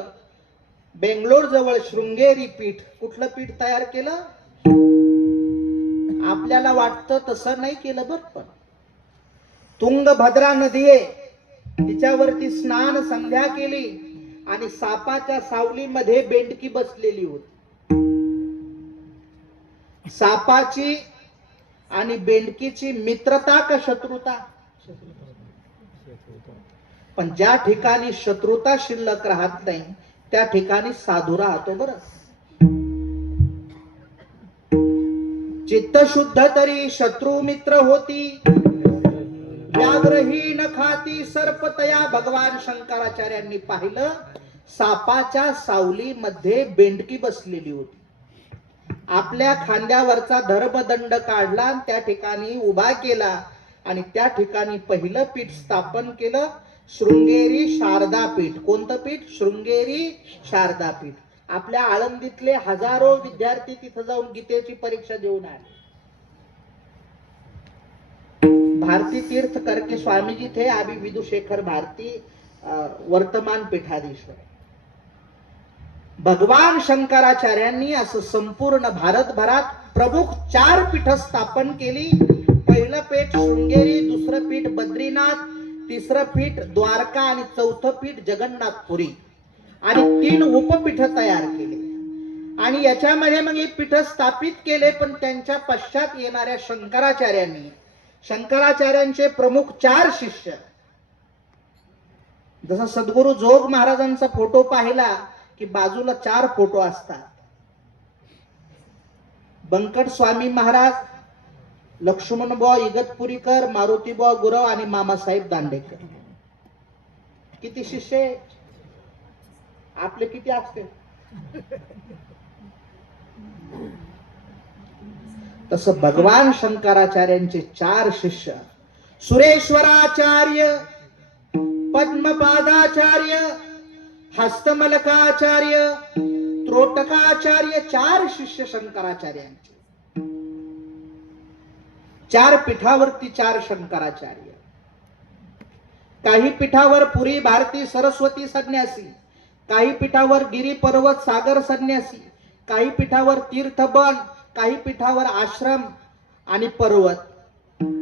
बेंगलोर जवळ शृंगेरी पीठ. कुठलं पीठ तयार केलं? आपल्याला वाटतं तसं नाही केलं बरं. पण तुंगभद्रा नदी आहे, तिच्यावरती स्नान संध्या केली आणि सापाच्या सावलीमध्ये बेंडकी बसलेली होती. सापाची आणि बेंडकीची मित्रता का शत्रुता? पण ज्या ठिकाणी शत्रुता शिल्लक राहत नाही त्या ठिकाणी साधू राहतो. बरं, चित्त शुद्ध तरी शत्रू मित्र होती, व्याघ्रही न खाती सर्पतया. भगवान शंकराचार्यांनी पाहिलं सापाच्या सावलीमध्ये बेंडकी बसलेली होती. आपल्या खांद्यावरचा धर्मदंड काढला आणि त्या ठिकाणी उभा केला आणि त्या ठिकाणी पहिलं पीठ स्थापन केलं, शृंगेरी शारदा पीठ. कोणतं पीठ? शृंगेरी शारदा पीठ. आपल्या आळंदीतले हजारो विद्यार्थी तिथं जाऊन गीतेची परीक्षा देऊन आले. भारती तीर्थ करके स्वामीजी थे, अभी विदुशेखर भारती वर्तमान पीठाधीश्वर. भगवान शंकराचार्यांनी असं संपूर्ण भारतभरात प्रमुख 4 पीठ स्थापन केली. पहिलं पीठ शृंगेरी, दुसरं पीठ बद्रीनाथ, तिसरं पीठ द्वारका आणि चौथं पीठ जगन्नाथपुरी आणि 3 उपपीठ तयार केले. आणि याच्यामध्ये मग हे पीठ स्थापित केले. पण त्यांच्या पश्चात येणाऱ्या शंकराचार्यांनी, शंकराचार्यांचे प्रमुख 4 शिष्य, जसं सद्गुरु जोग महाराजांचा फोटो पाहिला की बाजूला 4 फोटो असतात. बंकट स्वामी महाराज, लक्ष्मणबुवा इगतपुरीकर, मारुतीबुवा गुरव आणि मामासाहेब दांडेकर. किती शिष्य? आपले किती असते? तसं भगवान शंकराचार्यांचे 4 शिष्य, सुरेश्वराचार्य, पद्मपादाचार्य, हस्तमलकाचार्य, त्रोटकाचार्य, 4 शिष्य शंकराचार्यांचे. 4 पीठावरती 4 शंकराचार्य. काही पीठावर पुरी, भारती, सरस्वती संन्यासी, काही पीठावर गिरी, पर्वत, सागर संन्यासी, काही पीठावर तीर्थबन, काही पीठावर आश्रम आणि पर्वत.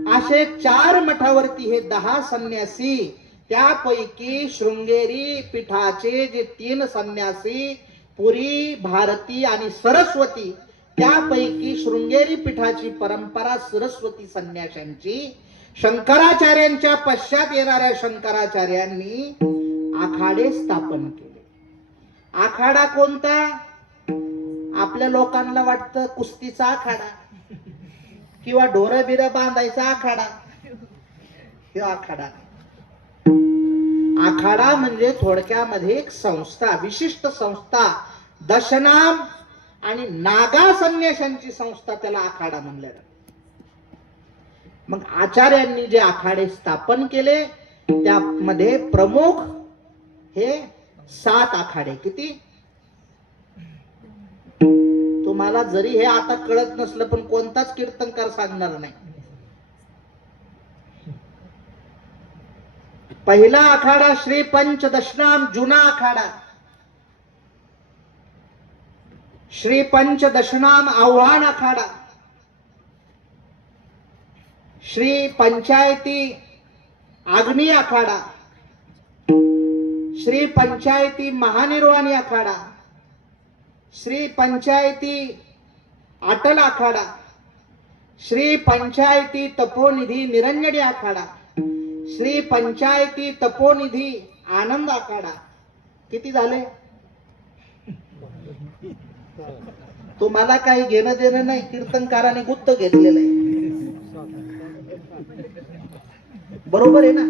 असे 4 मठावरती हे 10 संन्यासी. त्यापैकी शृंगेरी पीठाचे जे 3 संन्यासी, पुरी, भारती आणि सरस्वती, त्यापैकी शृंगेरी पीठाची परंपरा सरस्वती संन्याशांची, शंकराचार्यांच्या पश्चात येणाऱ्या शंकराचार्यांनी आखाडे स्थापन केले. आखाडा कोणता? आपल्या लोकांना वाटतं कुस्तीचा आखाडा किंवा ढोरं बिरं बांधायचा आखाडा. हे आखाडा नाही. आखाडा म्हणजे थोडक्यामध्ये एक संस्था, विशिष्ट संस्था, दशनाम आणि नागा संन्याशांची संस्था, त्याला आखाडा म्हणलं जातं. मग आचार्यांनी जे आखाडे स्थापन केले त्यामध्ये प्रमुख हे 7 आखाडे. किती? तुम्हाला जरी हे आता कळत नसलं पण कोणताच कीर्तनकार सांगणार नाही. पहिला आखाडा श्री पंचदशनाम जुना आखाडा, श्री पंचदशनाम आव्हान आखाडा, श्री पंचायती आग्नी आखाडा, श्री पंचायती महानिर्वाणी आखाडा, श्री पंचायती अटल आखाडा, श्री पंचायती तपोनिधी निरंजनी आखाडा, श्री पंचायती तपोनिधी आनंद आखाडा. किती झाले? तुम्हाला काही घेणं देणं नाही, कीर्तनकाराने गुत्त घेतलेलं आहे. बरोबर आहे ना?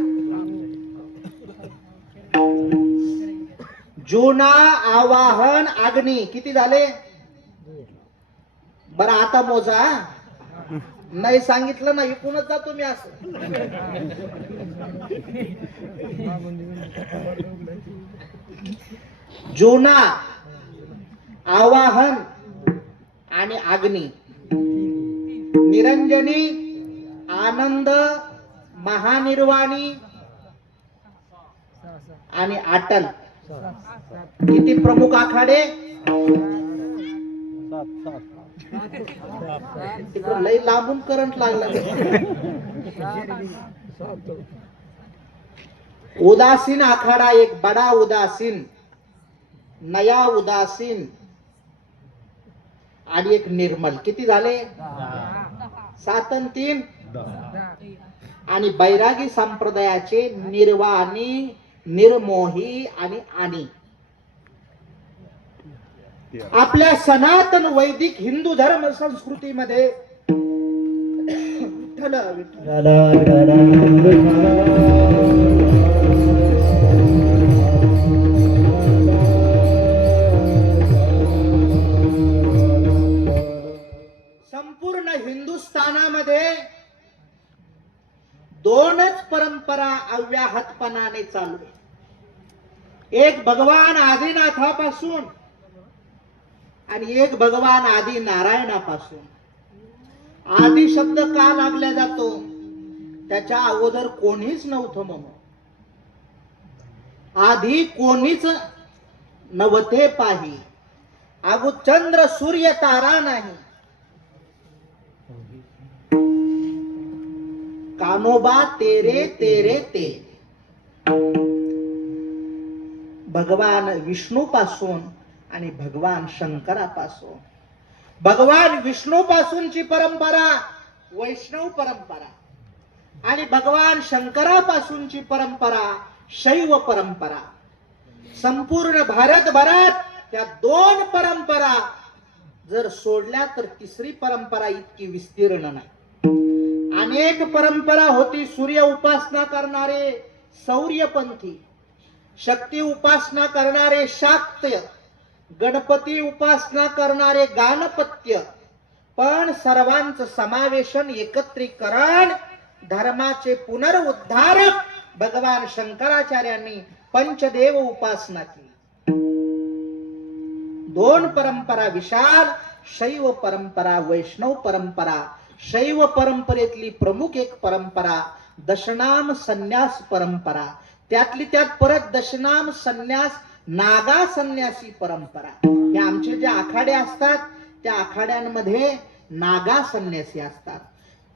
जुना आवाहन अग्नी किती झाले? बरं आता मोजा. नाही सांगितलं ना इकूनच जा तुम्ही असं. जुना आवाहन आणि अग्नी, निरंजनी, आनंद, महानिर्वाणी आणि अटल. किती प्रमुख आखाडे? तिकडं लई लांबून करंट लागला. उदासीन आखाडा एक, बडा उदासीन, नया उदासीन आणि एक निर्मल. किती झाले? 7 आणि 3 आणि बैरागी संप्रदायाचे निर्वाणी, निर्मोही आणि आपल्या सनातन वैदिक हिंदू धर्म संस्कृतीमध्ये संपूर्ण हिंदुस्थानामध्ये 2च परंपरा अव्याहतपणाने चालू आहे. एक भगवान आदिनाथापासून आणि एक भगवान आदि नारायणापासून. आदि शब्द का लागला जातो? त्याच्या अगोदर कोणीच नव्हतं म्हणून. आधी कोणीच नव्हते पाही, अगो चंद्र सूर्य तारा नाही. कानोबा तेरे तेरे ते. भगवान विष्णू पासून आणि भगवान शंकरापासून. भगवान विष्णू पासूनची परंपरा वैष्णव परंपरा आणि भगवान शंकरापासूनची परंपरा शैव परंपरा. संपूर्ण भारतभरात त्या 2 परंपरा जर सोडल्या तर तिसरी परंपरा इतकी विस्तीर्ण नाही. अनेक परंपरा होती. सूर्य उपासना करणारे सौर्यपंथी, शक्ती उपासना करणारे शाक्य, गणपती उपासना करणारे गाणपत्य. पण सर्वांचं समावेशन, एकत्रीकरण, धर्माचे पुनरुद्धारक भगवान शंकराचार्यांनी पंचदेव उपासना केली. 2 परंपरा विशाल, शैव परंपरा, वैष्णव परंपरा. शैव परंपरेतली प्रमुख एक परंपरा दशनाम संन्यास परंपरा. त्यातली त्यात परत दशनाम संन्यास नागा संन्यासी परंपरा. हे आमचे जे आखाडे असतात त्या आखाड्यांमध्ये नागा संन्यासी असतात.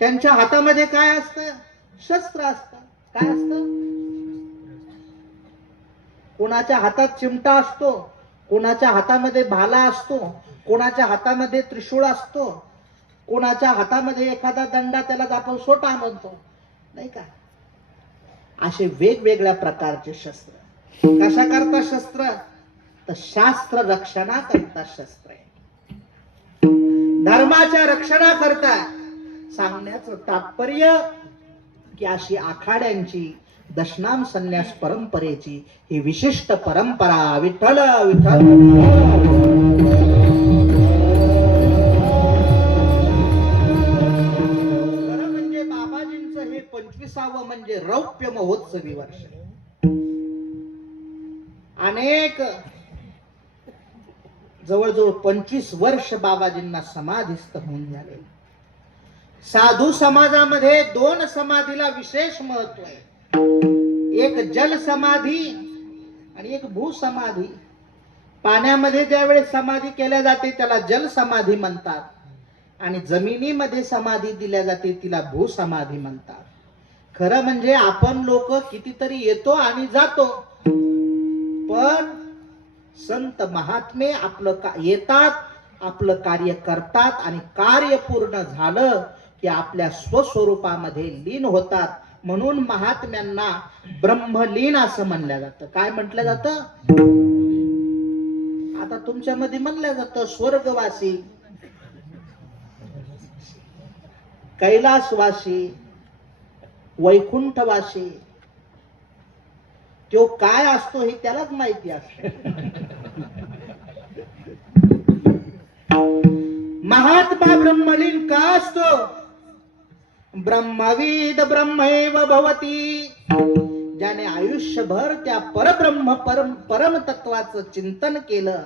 त्यांच्या हातामध्ये काय असतं? शस्त्र असतं. काय असतं? कोणाच्या हातात चिमटा असतो, कोणाच्या हातामध्ये भाला असतो, कोणाच्या हातामध्ये त्रिशूळ असतो, कोणाच्या हातामध्ये एखादा दंडा, त्याला आपण सोटा म्हणतो, नाही का? असे वेगवेगळ्या प्रकारचे शस्त्र. कशा करता शस्त्र? तर शास्त्र रक्षणा करता शस्त्र आहे. धर्माच्या रक्षणा करता. सांगण्याचं तात्पर्य की अशी आखाड्यांची, दशनाम संन्यास परंपरेची ही विशिष्ट परंपरा. विठ्ठल विठ्ठल. खरं म्हणजे बाबाजींचं हे 25वे म्हणजे रौप्य महोत्सवी वर्ष. अनेक जवळजवळ 25 वर्ष बाबाजींना समाधीस्थ होऊन झाले. साधू समाजामध्ये 2 समाधीला विशेष महत्व आहे. एक जल समाधी आणि एक भू समाधी. पाण्यामध्ये ज्यावेळेस समाधी केल्या जाते त्याला जल समाधी म्हणतात, आणि जमिनीमध्ये समाधी दिल्या जाते तिला भू समाधी म्हणतात. खरं म्हणजे आपण लोक कितीतरी येतो आणि जातो, पण संत महात्मे आपलं येतात, आपलं कार्य करतात, आणि कार्य पूर्ण झालं की आपल्या स्वस्वरूपामध्ये लीन होतात. म्हणून महात्म्यांना ब्रह्मलीन असं म्हणलं जातं. काय म्हटलं जातं? आता तुमच्यामध्ये म्हणलं जातं स्वर्गवासी, कैलासवासी, वैकुंठवासी. तो काय असतो हे त्यालाच माहिती असते. महात्मा ब्रह्मलीन का असतो? ब्रह्मविद ब्रह्मैव भवती. ज्याने आयुष्यभर त्या परब्रह्म परम तत्वाचं चिंतन केलं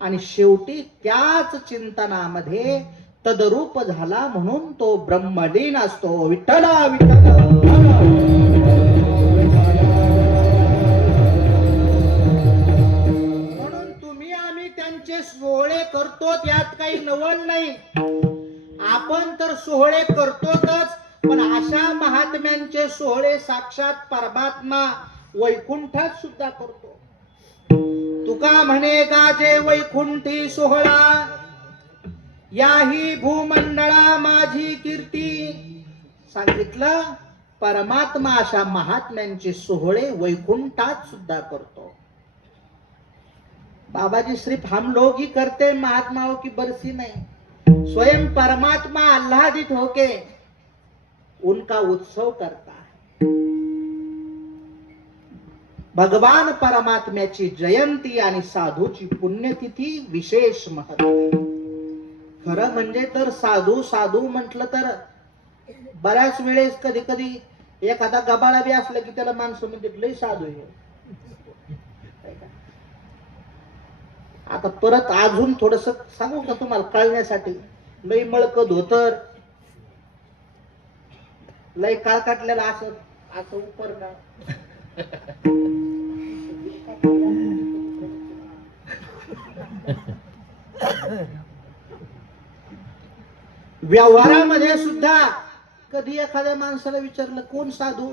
आणि शेवटी त्याच चिंतनामध्ये तदरूप झाला, म्हणून तो ब्रह्मलीन असतो. विठ्ठल विठ्ठल. सोहळे करतो त्यात काही नवल नाही. आपण तर सोहळे करतोच, पण अशा महात्म्यांचे सोहळे साक्षात परमात्मा वैकुंठात सुद्धा करतो. तुका म्हणे गाजे वैकुंठी सोहळा, याही भूमंडळा माझी कीर्ती. सांगितलं परमात्मा अशा महात्म्यांचे सोहळे वैकुंठात सुद्धा करतो. बाबाजी सिर्फ हम लोग ही करते, महात्माओं की बरसी नहीं. स्वयं परमात्मा आह्लादित होके उनका उत्सव करता है. भगवान परमात्म्याची जयंती आणि साधूची पुण्यतिथी विशेष महत्व. खरं म्हणजे तर साधू साधू म्हटलं तर बऱ्याच वेळेस कधी कधी एखादा गबाळा बी असला की त्याला माणसं म्हणजे लय साधू आहे. आता परत अजून थोडस सांगू का तुम्हाला कळण्यासाठी? लय मळक धोतर, लय काळ काटलेला असं असं उपर का व्यवहारामध्ये सुद्धा कधी एखाद्या माणसाला विचारलं कोण साधू?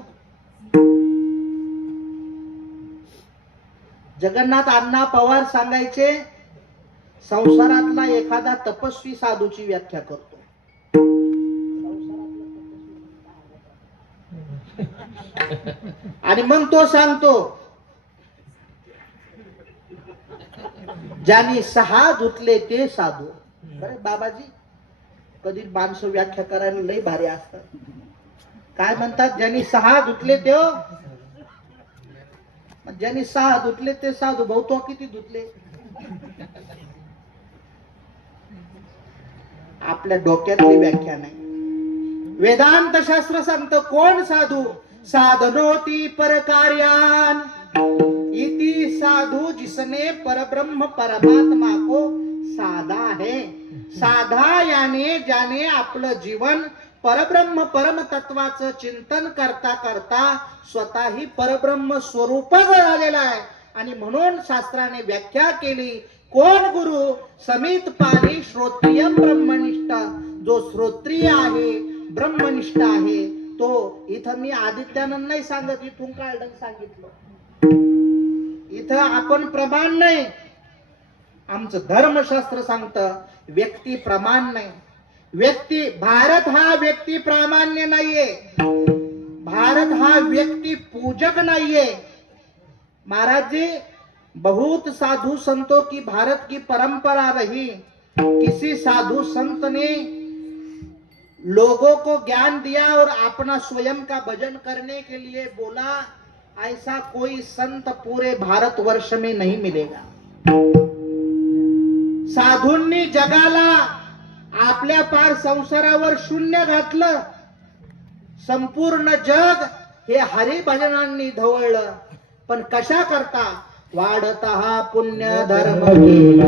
जगन्नाथ अण्णा पवार सांगायचे, संसारातला एखादा तपस्वी साधूची व्याख्या करतो. आणि मग तो सांगतो, ज्यांनी 6 धुतले ते साधू. अरे बाबाजी, कधी माणसं व्याख्या करायला लय भारी असतात. काय म्हणतात? ज्यांनी 6 धुतले ते, ज्यांनी 6 धुतले ते साधू. भाऊ तो किती धुतले? आपल्या डोक्यातली व्याख्या नाही. वेदांत शास्त्र सांगतं कोण साधू? साधनोती परकार्यान इति साधू जिसने परब्रह्म परमात्मा को साधा है. साधा याने ज्याने आपलं जीवन परब्रह्म परम तत्वाचं चिंतन करता करता स्वतःही परब्रह्म स्वरूप झालेला आहे. आणि म्हणून शास्त्राने व्याख्या केली, कोण गुरु? समित पाली श्रोत्रिय ब्रह्मनिष्ठ. जो श्रोत्रिय आहे, ब्रह्मनिष्ठ आहे तो. इथं मी आदित्यानंद नाही सांगत, इथून काढून सांगितलं. इथं आपण प्रमाण नाही, आमचं धर्मशास्त्र सांगतं व्यक्ती प्रमाण नाही. भारत हा व्यक्ती प्रामाण्य नाहीये. भारत हा व्यक्ती पूजक नाहीये. महाराज जी, बहुत साधु संतों की भारत की परंपरा रही. किसी साधु संत ने लोगों को ज्ञान दिया और अपना स्वयं का भजन करने के लिए बोला. ऐसा कोई संत पूरे भारतवर्ष में नहीं मिलेगा. साधूंनी जगाला आपल्या पार संसारावर शून्य घातलं. संपूर्ण जग हे हरिभजनांनी धवळलं. पण कशा करता? वाढता हा पुण्य धर्म केला.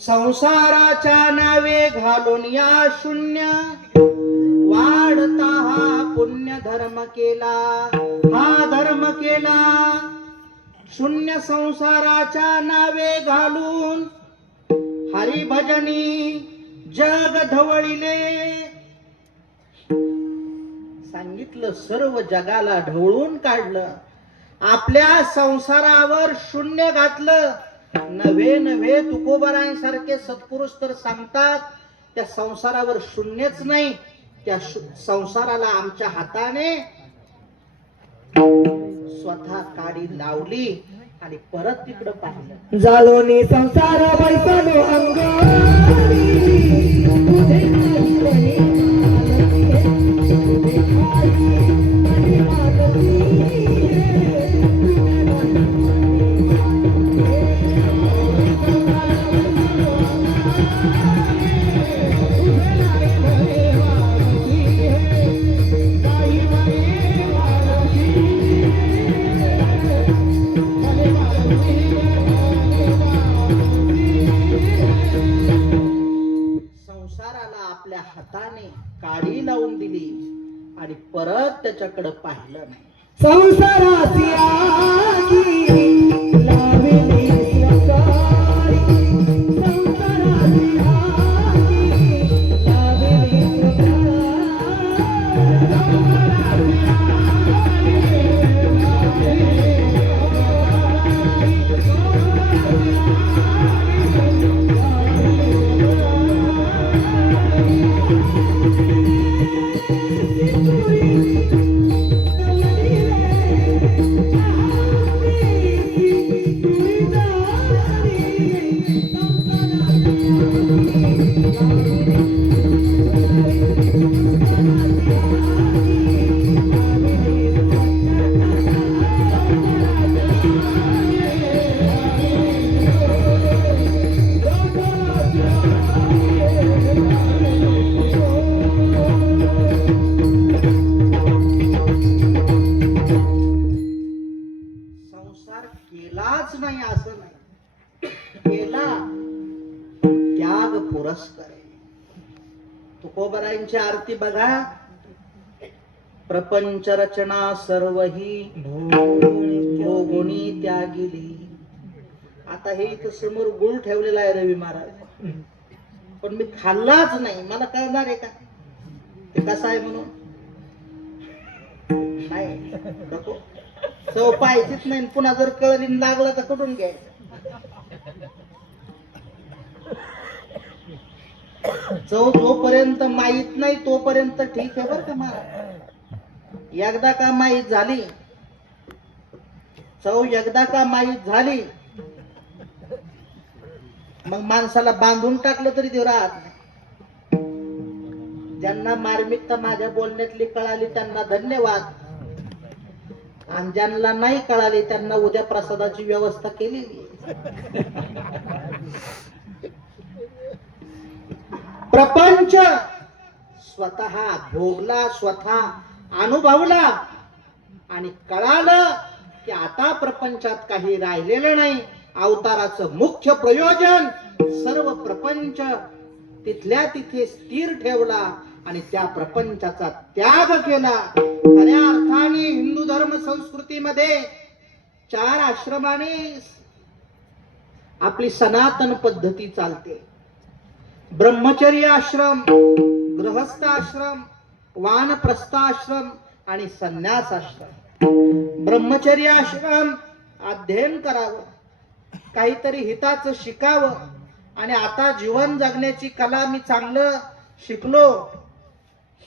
संसाराच्या नावे घालून या शून्य वाढता हा पुण्य धर्म केला. हा धर्म केला शून्य संसाराच्या नावे घालून हरिभजनी जग धवळिले. सांगितलं सर्व जगाला ढवळून काढलं. आपल्या संसारावर शून्य घातलं. नवे तुकोबारांसारखे सत्पुरुष तर सांगतात त्या संसारावर शून्यच नाही, त्या संसाराला आमच्या हाताने स्वतः काडी लावली आणि परत तिकडं पाहिलं. जालोनी संसार बैसलो अंगारी तुझे नाही बने तुझे खाई आणि मागती हाताने काडी लावून दिली आणि परत त्याच्याकडे पाहिलं नाही. संसाराची आगी लावली स्वकारी, संसाराची आगी लावली तुकोबरायांची आरती बघा. प्रपंच रचना सर्व ही भोगुनी त्यागिली. आता हे इथं समोर गुळ ठेवलेला आहे रवी महाराज, पण मी खाल्लाच नाही. मला कळणार आहे का ते कसं आहे म्हणून? नाही नको, चव पाहायचीच नाही. पुन्हा जर कळली लागलं तर कुठून घ्यायचं? चव जोपर्यंत माहित नाही तोपर्यंत ठीक आहे बरं का महाराज. एकदा का माहित झाली चव, एकदा का माहित झाली, मग माणसाला बांधून टाकलं तरी ते राहत नाही. ज्यांना मार्मिकता माझ्या बोलण्यातली कळाली त्यांना धन्यवाद, आणि ज्यांना नाही कळाली त्यांना उद्या प्रसादाची व्यवस्था केलेली. प्रपंच स्वतः भोगला, स्वतः अनुभवला, आणि कळालं की आता प्रपंचात काही राहिलेलं नाही. अवताराचं मुख्य प्रयोजन सर्व प्रपंच तिथल्या तिथे स्थिर ठेवला आणि त्या प्रपंचाचा त्याग केला. खऱ्या अर्थाने हिंदू धर्म संस्कृतीमध्ये 4 आश्रमाने आपली सनातन पद्धती चालते. ब्रह्मचर्य आश्रम, गृहस्थ आश्रम, वानप्रस्थ आश्रम आणि संन्यास आश्रम. ब्रह्मचर्य आश्रम अध्ययन करावं, काहीतरी हिताचं शिकावं, आणि आता जीवन जगण्याची कला मी चांगलं शिकलो,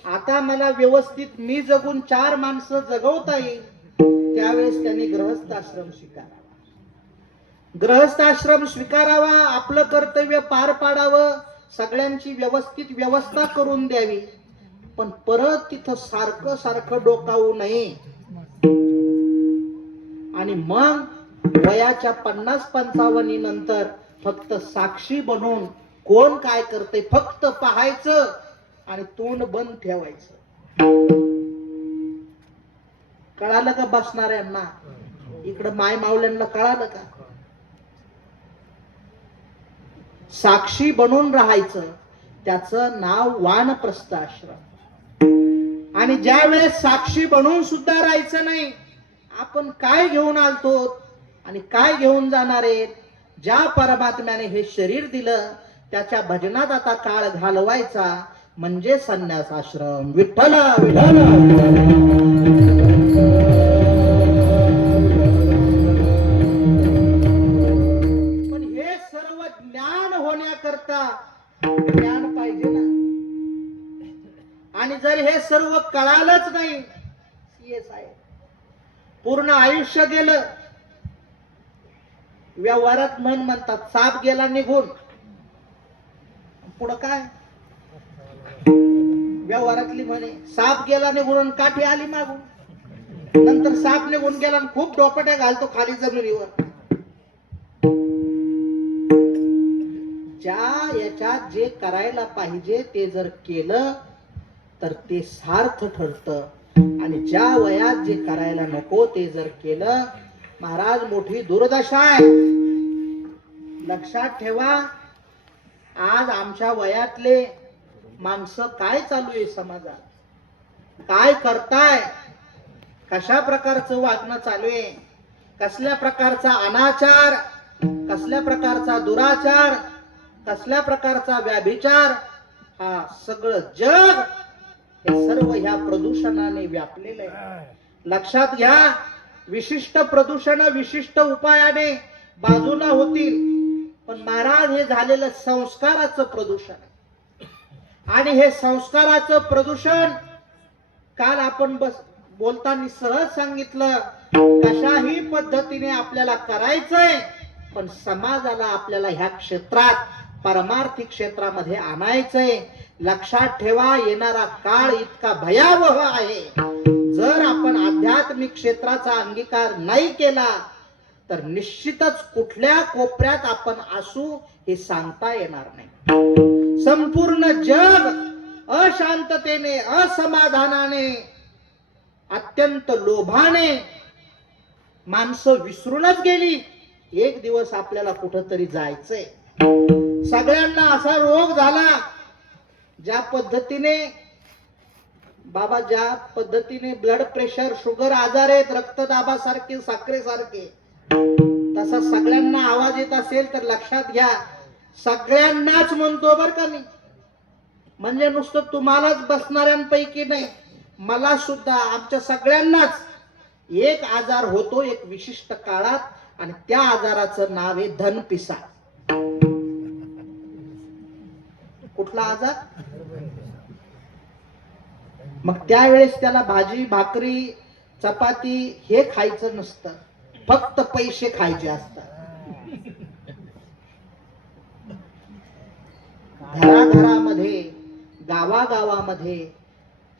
आता मला व्यवस्थित मी जगून 4 माणसं जगवता येईल, त्यावेळेस त्यांनी गृहस्थ आश्रम स्वीकारावा. गृहस्थ आश्रम स्वीकारावा, आपलं कर्तव्य पार पाडावं, सगळ्यांची व्यवस्थित व्यवस्था करून द्यावी, पण परत तिथं सारखं सारखं डोकावू नये. आणि मग वयाच्या 50-55 नंतर फक्त साक्षी बनून कोण काय करते फक्त पाहायचं आणि तोंड बंद ठेवायचं. कळालं का बसणाऱ्यांना? इकडं माय मावल्यांना कळालं का? साक्षी बनून राहायचं, त्याचं नाव वानप्रस्थ आश्रम. आणि ज्या वेळेस साक्षी बनून सुद्धा राहायचं नाही, आपण काय घेऊन आलतो आणि काय घेऊन जाणार आहे, ज्या परमात्म्याने हे शरीर दिलं त्याच्या भजनात आता काळ घालवायचा, म्हणजे संन्यास आश्रम. विठ्ठल विठ्ठल. पण हे सर्व ज्ञान होण्याकरता ज्ञान पाहिजे ना. आणि जर हे सर्व कळालंच नाही, पूर्ण आयुष्य गेलं. व्यवहारात म्हणतात साप गेला निघून, पुढं काय? व्यवहारातली म्हणे साप गेला निघून काठी आली मागून. नंतर साप निघून गेला आणि खूप डोपट्या घालतो खाली जमिनीवर. ज्या याच्यात जे करायला पाहिजे ते जर केलं तर ते सार्थ ठरतं, आणि ज्या वयात जे करायला नको ते जर केलं, महाराज मोठी दुर्दशा आहे. लक्षात ठेवा, आज आमच्या वयातले माणसं काय चालू आहे समाजात, काय करताय, कशा प्रकारचं वागणं चालू आहे, कसल्या प्रकारचा अनाचार, कसल्या प्रकारचा दुराचार, कसल्या प्रकारचा व्याभिचार, हा सगळं जग हे सर्व ह्या प्रदूषणाने व्यापलेलं आहे. लक्षात घ्या, विशिष्ट प्रदूषण विशिष्ट उपायाने बाजूला होतील, पण महाराज हे झालेलं संस्काराचं प्रदूषण आहे. आणि हे संस्काराचं प्रदूषण काल आपण बोलताना सहज सांगितलं, कशाही पद्धतीने आपल्याला करायचंय, पण समाजाला आपल्याला ह्या क्षेत्रात परमार्थिक क्षेत्रामध्ये आणायचंय. लक्षात ठेवा, येणारा काळ इतका भयावह आहे, जर आपण आध्यात्मिक क्षेत्राचा अंगीकार नाही केला तर निश्चितच कुठल्या कोपऱ्यात आपण असू हे सांगता येणार नाही. संपूर्ण जग अशांततेने, असमाधानाने, अत्यंत लोभाने माणसं विसरूनच गेली. एक दिवस आपल्याला कुठंतरी जायचंय. सगळ्यांना असा रोग झाला, ज्या पद्धतीने बाबा, ज्या पद्धतीने ब्लड प्रेशर, शुगर आजार आहेत, रक्तदाबासारखे, साखरेसारखे, तसा सगळ्यांना आवाज येत असेल तर लक्षात घ्या, सगळ्यांनाच म्हणतो बर का मी, म्हणजे नुसतं तुम्हालाच बसणाऱ्यांपैकी नाही, मला सुद्धा, आमच्या सगळ्यांनाच एक आजार होतो एक विशिष्ट काळात, आणि त्या आजाराचं नाव आहे धनपिसा. कुठला आजार? मग त्यावेळेस त्याला भाजी भाकरी चपाती हे खायचं नसतं, फक्त पैसे खायचे असतात. घराघरामध्ये, गावागावामध्ये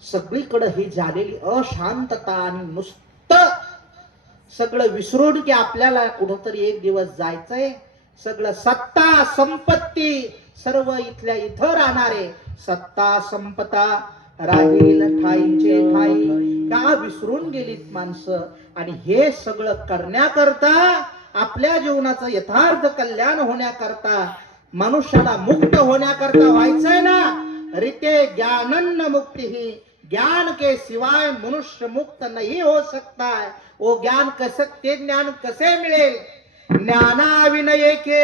सगळीकडे ही झालेली अशांतता, आणि नुसतं सगळं विसरून की आपल्याला कुठंतरी एक दिवस जायचंय, सगळं सत्ता संपत्ती सर्व इथल्या इथं राहणारे, सत्ता संपता राहील ठाईचे ठाई, का विसरून गेलीत माणसं. आणि हे सगळं करण्याकरता, आपल्या जीवनाचं यथार्थ कल्याण होण्याकरता, मनुष्याला मुक्त होण्याकरता व्हायचंय ना, रीते ज्ञानन्न मुक्ती ही, ज्ञान के सिवाय मनुष्य मुक्त नहीं हो सकता है. वो ज्ञान कसं, ते ज्ञान कसे मिळेल? ज्ञानाविनये के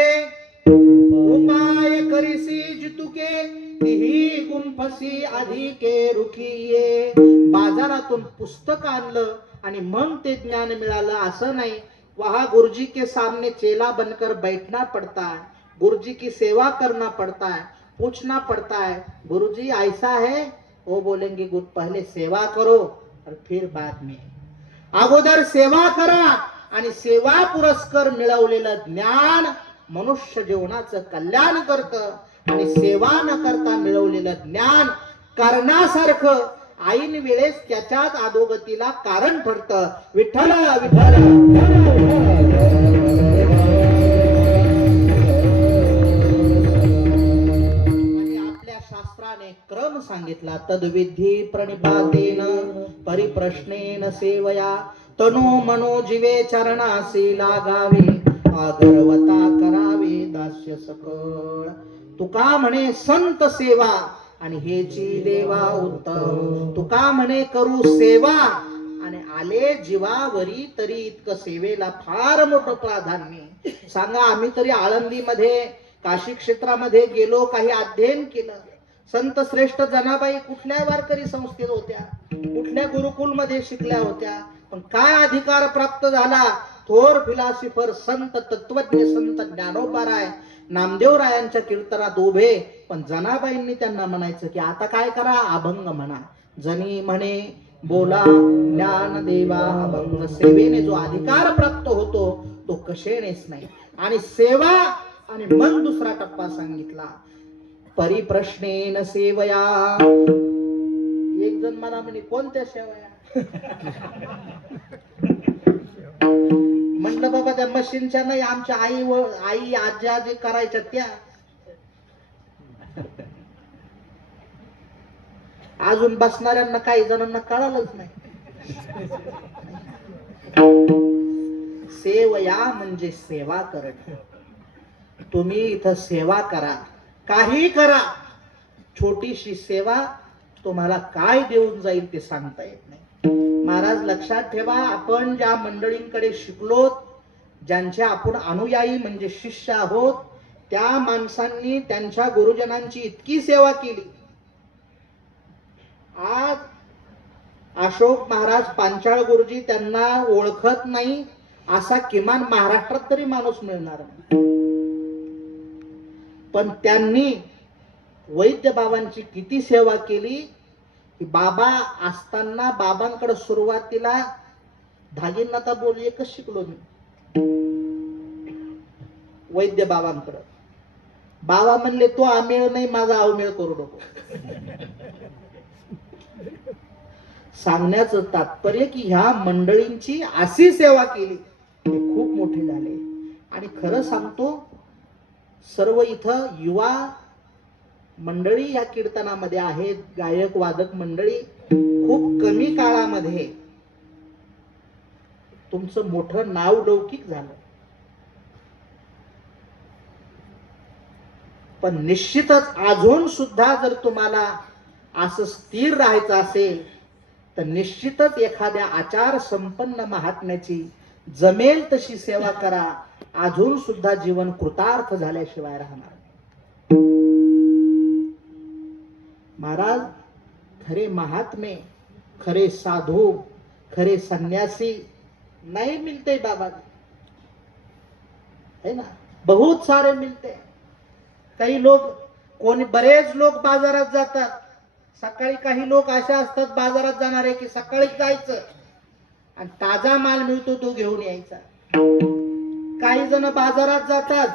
उपाय करिसी जितुके, तिही गुंफसी अधिके रुखिये. बाजारातून पुस्तक आणलं आणि मग ते ज्ञान मिळालं असं नाही. वहां गुरुजी के सामने चेला बनकर बैठना पड़ता है, गुरुजी की सेवा करना पड़ता है, पूछना पड़ता है गुरुजी ऐसा है, वो बोलेंगे पहले सेवा करो और फिर बाद में. अगोदर सेवा करा, आणि सेवा पुरस्कार मिळवलेलं ज्ञान मनुष्य जीवनाचं कल्याण करतं. आणि सेवा न करता मिळवलेलं ज्ञान करण्यासारखं ऐन वेळेस त्याच्याच अधोगतीला कारण ठरतं. विठ्ठल विठ्ठल. शास्त्राने क्रम सांगितला, तद्विधी प्रणिपातेन परिप्रश्नेन सेवया, तनो मनो जीवे चरणासी लागावे, आगरवता करावे दास्य सकळ. तुका म्हणे संत सेवा आणि हेची देवा उत्तम. तुका म्हणे करू सेवा आणि आले जीवावरी तरी इतकं सेवेला फार मोठं प्राधान्य. सांगा, आम्ही तरी आळंदीमध्ये काशी क्षेत्रामध्ये गेलो, काही अध्ययन केलं. संत श्रेष्ठ जनाबाई कुठल्या वारकरी संस्थेत होत्या, कुठल्या गुरुकुल मध्ये शिकल्या होत्या, पण काय अधिकार प्राप्त झाला? थोर फिलॉसॉफर संत तत्वज्ञ संत ज्ञानोबाराय नामदेवरायांच्या कीर्तनात उभे, पण जनाबाईंनी त्यांना म्हणायचं की आता काय करा, अभंग म्हणा. जनी म्हणे बोला ज्ञान देवा अभंग. सेवेने जो अधिकार प्राप्त होतो तो कशेनेच नाही. आणि सेवा, आणि मग दुसरा टप्पा सांगितला, परिप्रश्नेन सेवया. एक जण मला म्हणे कोणत्या सेवया? म्हटलं बाबा त्या मशीनच्या नाही, आमच्या आई आजी जे करायच्या त्या. अजून बसणाऱ्यांना काही जणांना कळालंच नाही. सेवया म्हणजे सेवा करणं. तुम्ही इथं सेवा करा, काही करा. छोटीशी सेवा तुम्हाला काय देऊन जाईल ते सांगता येत नाही. महाराज लक्षात ठेवा, आपण ज्या मंडळींकडे शिकलोत, ज्यांच्या आपण अनुयायी म्हणजे शिष्य आहोत, त्या माणसांनी त्यांच्या गुरुजनांची इतकी सेवा केली. आज अशोक महाराज पांचाळ गुरुजी त्यांना ओळखत नाही असा किमान महाराष्ट्रात तरी माणूस मिळणार नाही. पण त्यांनी वैद्य बाबांची किती सेवा केली. बाबा असताना बाबांकडे सुरुवातीला धागींना तर बोल एकच शिकलो मी, वैद्य बाबांकडे. बाबा म्हणले तो आमेळ नाही, माझा अवमेळ करू नको. सांगण्याचं तात्पर्य की ह्या मंडळींची अशी सेवा केली, ते खूप मोठे झाले. आणि खरं सांगतो, सर्व इथं युवा मंडळी या कीर्तनामध्ये आहेत, गायक वादक मंडळी. खूप कमी काळामध्ये तुमचं मोठं नाव लौकिक झालं. पण निश्चितच अजून सुद्धा जर तुम्हाला असं स्थिर राहायचं असेल तर निश्चितच एखाद्या आचार संपन्न महात्म्याची जमेल तशी सेवा करा. अजून सुद्धा जीवन कृतार्थ झाल्याशिवाय राहणार नाही. महाराज, खरे महात्मे, खरे साधू, खरे संन्यासी नहीं मिलते बाबा, है ना. बहुत सारे मिलते. काही लोक, कोणी बरेच लोक बाजारात जातात. सकाळी काही लोक असे असतात बाजारात जाणारे की सकाळीच जायचं आणि ताजा माल मिळतो तो घेऊन यायचा. काही जण बाजारात जातात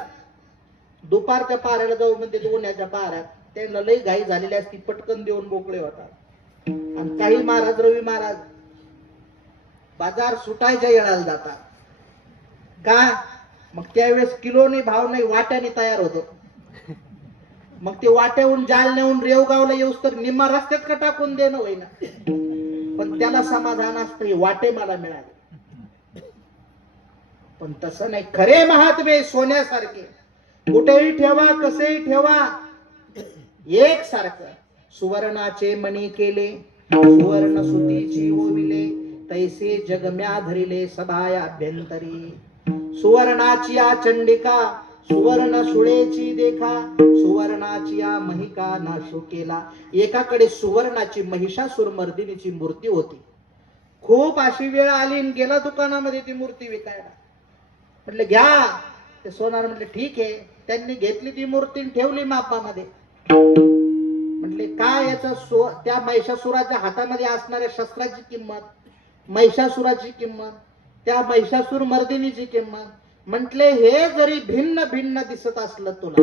दुपारच्या पाऱ्याला जाऊ म्हणजे दोन्याच्या पाऱ्यात, त्यांना लई घाई झालेली असती, पटकन देऊन मोकळे होतात. आणि काही महाराज, रवी महाराज, बाजार सुटायच्या येळाला जातात. का? मग त्यावेळेस किलोने भाव नाही, वाट्याने तयार होतो. मग ते वाट्याहून जालन्याहून रेवगावला येऊस तर निम्मा रस्त्यात का टाकून देणं होईना, पण त्याला समाधान असतं, वाटे मला मिळाले. पण तसं नाही. खरे महात्मे सोन्यासारखे, कुठेही ठेवा, कसेही ठेवा, एक सारखं. सुवर्णाचे मणी केले, सुवर्ण सुतीची ओविले, तैसे जगम्या धरिले सभाया अभ्यंतरी. सुवर्णाची आ चंडिका, सुवर्ण सुळेची देखा, सुवर्णाची आ महिका नाशो केला. एकाकडे सुवर्णाची महिषासुर मर्दिनीची मूर्ती होती. खूप अशी वेळ आली आणि गेला दुकानामध्ये ती मूर्ती विकायला. म्हटलं घ्या. ते सोनार म्हटले ठीक आहे. त्यांनी घेतली ती मूर्ती ठेवली मापामध्ये. म्हटले काय याचा त्या महिषासुराच्या हातामध्ये असणाऱ्या शस्त्राची किंमत, महिषासुराची किंमत, त्या महिषासुर मर्दिनीची किंमत. म्हटले हे जरी भिन्न भिन्न दिसत असलं तुला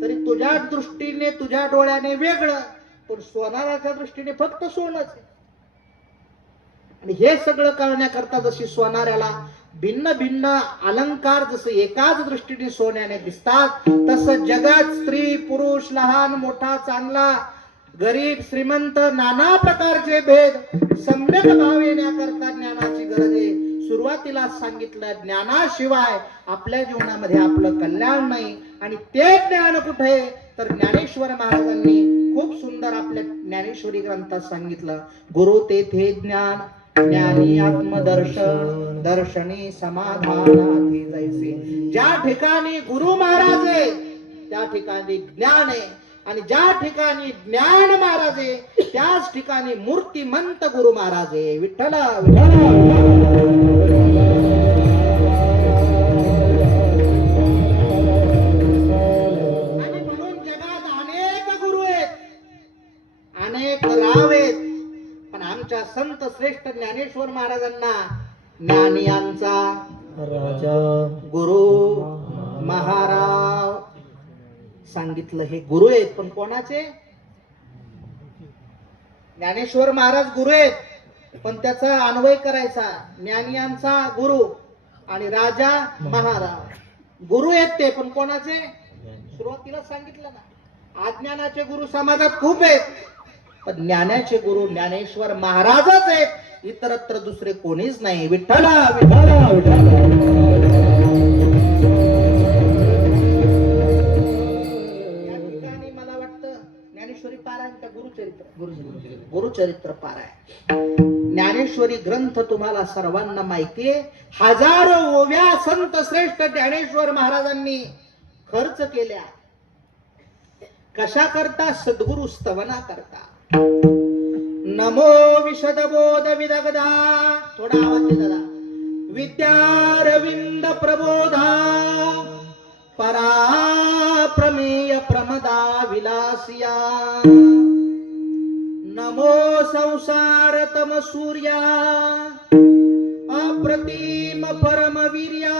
तरी तुझ्या दृष्टीने, तुझ्या डोळ्याने वेगळं, पण सोनाराच्या दृष्टीने फक्त सोनच आहे. आणि हे सगळं करण्याकरता जशी सोनाऱ्याला भिन्न भिन्न अलंकार जसं एकाच दृष्टीने सोन्याने दिसतात, तसं जगात स्त्री पुरुष, लहान मोठा, चांगला गरीब श्रीमंत, नाना प्रकारचे भेद सम्यक भाव येण्याकरता ज्ञानाची गरज आहे. सुरुवातीला सांगितलं, ज्ञानाशिवाय आपल्या जीवनामध्ये आपलं कल्याण नाही. आणि ते ज्ञान कुठे? तर ज्ञानेश्वर महाराजांनी खूप सुंदर आपल्या ज्ञानेश्वरी ग्रंथात सांगितलं, गुरु तेथे ज्ञान, ज्ञानी आत्मदर्शन, दर्शनी समाधानार्थी जैसे. ज्या ठिकाणी गुरु महाराज आहे त्या ठिकाणी ज्ञान आहे, आणि ज्या ठिकाणी ज्ञान महाराज आहे त्याच ठिकाणी मूर्तिमंत गुरु महाराज आहे. विठ्ठल आणि म्हणून जगात अनेक गुरु आहेत, अनेक राव आहेत, पण आमच्या संत श्रेष्ठ ज्ञानेश्वर महाराजांना ज्ञानियांचा राजा गुरु महाराज सांगितलं. हे गुरु आहेत, पण कोणाचे? ज्ञानेश्वर महाराज गुरु आहेत, पण त्याचा अन्वय करायचा. ज्ञानियांचा गुरु आणि राजा महाराज गुरु आहेत ते, पण कोणाचे? सुरुवातीला सांगितलं ना, अज्ञानाचे गुरु समाजात खूप आहेत, पण ज्ञानाचे गुरु ज्ञानेश्वर महाराजच आहेत, इतरत्र दुसरे कोणीच नाही. विठ्ठला विठ्ठला विठ्ठला. गुरुचरित्र पारायण, ज्ञानेश्वरी ग्रंथ तुम्हाला सर्वांना माहितीये. हजारो ओव्या संत श्रेष्ठ ज्ञानेश्वर महाराजांनी खर्च केल्या. कशा करता? सद्गुरु स्तवना करता. नमो विशद बोध विदगदा, थोडा आवाज दे दादा. विद्यारविंद प्रबोधा, परा प्रमेय प्रमदा विलासिया. नमो संसार तम सूर्या, अप्रतिम परम वीर्या,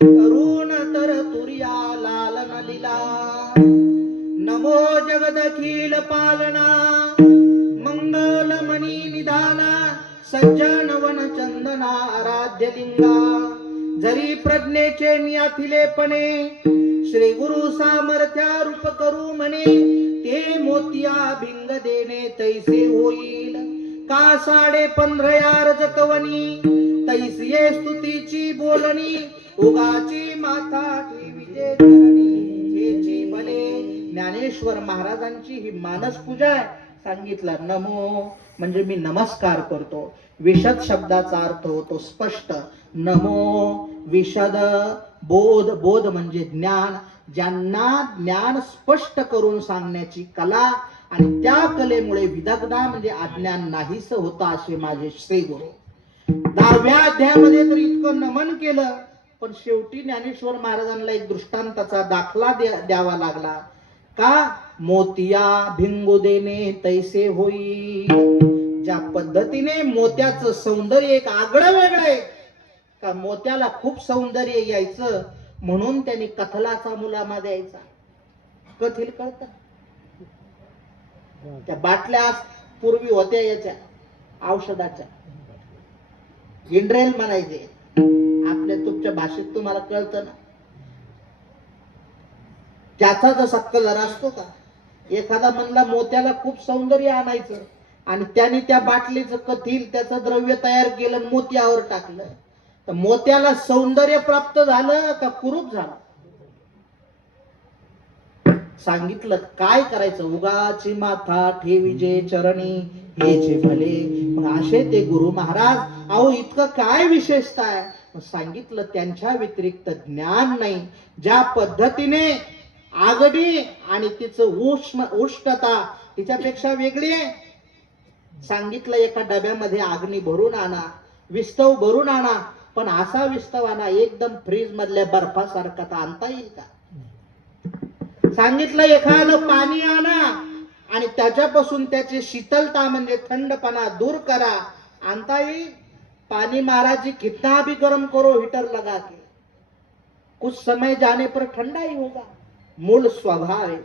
तरुण तर तुर्या लालन लीला. नमो जगदखिल पालना, मंगल मणी निधाना, सज्जन वन चंदना आराध्य लिंगा. जरी प्रज्ञेचे नियाथिलेपणे, श्री गुरु सामर्थ्या रूप करू म्हणे. ते मोतिया भिंग देणे तैसे होईल, का 15.5 रजतवनी, तैसिये स्तुतीची बोलणी. उगाची माथा ठेविजे चरणी, हेची भले ज्ञानेश्वर महाराजांची ही मानस पूजा आहे. सांगितलं नमो म्हणजे मी नमस्कार करतो. विशद शब्दाचा अर्थ होतो स्पष्ट. नमो विशद बोध, बोध म्हणजे ज्ञान, ज्यांना ज्ञान स्पष्ट करून सांगण्याची कला आणि त्या कलेमुळे विदग्धा म्हणजे अज्ञान नाहीस होता असे माझे श्री गुरु. 10व्या अध्यायामध्ये तर इतकं नमन केलं, पण शेवटी ज्ञानेश्वर महाराजांना एक दृष्टांताचा दाखला द्यावा लागला. का? मोतिया भिंगू देणे तैसे होई. ज्या पद्धतीने मोत्याचं सौंदर्य एक आगळं वेगळं आहे का, मोत्याला खूप सौंदर्य यायचं म्हणून त्यांनी कथलाचा मुलामा द्यायचा. कथील कळत, त्या बाटल्या पूर्वी होत्या याच्या औषधाच्या, इंड्रेल म्हणायचे. आपल्या तुमच्या भाषेत तुम्हाला कळतं ना. त्याचा जसा कलर असतो का, एखादा म्हणला मोत्याला खूप सौंदर्य आणायचं आणि त्याने त्या बाटलीचं कथील त्याचं द्रव्य तयार केलं आणि मोत्यावर टाकलं, तर मोत्याला सौंदर्य प्राप्त झालं का कुरूप झालं? सांगितलं काय करायचं, उगाची माथा ठेविजे चरणी हे जे भले. मग असे ते गुरु महाराज, अहो इतकं काय विशेषता आहे? मग सांगितलं त्यांच्या व्यतिरिक्त ज्ञान नाही. ज्या पद्धतीने आगडी आणि तिचं उष्णता तिच्यापेक्षा वेगळी आहे. सांगितलं एका डब्यामध्ये अग्नी भरून आणा, विस्तव भरून आणा, पण असा विस्तव आणा एकदम फ्रीज मधल्या बर्फासारखा, तर आणता येईल का? सांगितलं एखादं पाणी आणा आणि त्याच्यापासून त्याची शीतलता म्हणजे थंडपणा दूर करा, आणता येईल? पानी महाराज जी कितना भी गर्म करो हीटर लगा के, कुछ समय जाने पर ठंडा ही होगा. मूळ स्वभाव आहे.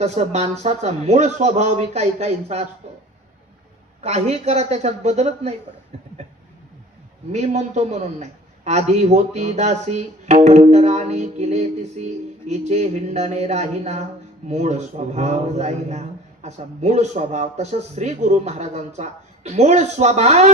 तसं माणसाचा मूळ स्वभाव बी काही काहींचा असतो. काही करा त्याच्यात बदलत नाही पडत. मी म्हणतो म्हणून नाही. आधी होती दासी पंटराने किले तिसी, हिचे हिंडणे राहिना मूळ स्वभाव जाईना. असा मूळ स्वभाव. तसं श्री गुरु महाराजांचा मूळ स्वभाव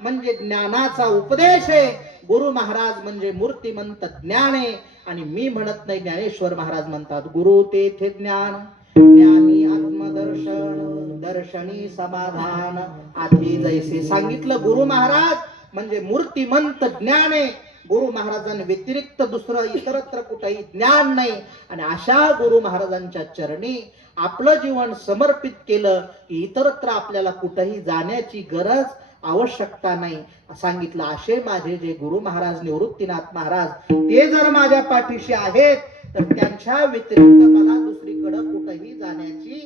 म्हणजे ज्ञानाचा उपदेश आहे. गुरु महाराज म्हणजे मूर्तिमंत ज्ञान आहे. आणि मी म्हणत नाही, ज्ञानेश्वर महाराज म्हणतात गुरु तेथे ज्ञान, ज्ञानी आत्मदर्शन, दर्शनी समाधान आधी जैसे. सांगितलं गुरु महाराज म्हणजे मूर्तिमंत ज्ञान आहे. गुरु महाराजांनी व्यतिरिक्त दुसरं इतरत्र कुठेही ज्ञान नाही. आणि अशा गुरु महाराजांच्या चरणी आपलं जीवन समर्पित केलं की इतरत्र आपल्याला कुठेही जाण्याची गरज आवश्यकता नाही. सांगितलं असे माझे जे गुरु महाराज निवृत्तीनाथ महाराज, ते जर माझ्या पाठीशी आहेत तर त्यांच्या व्यतिरिक्त मला दुसरीकडे कुठेही जाण्याची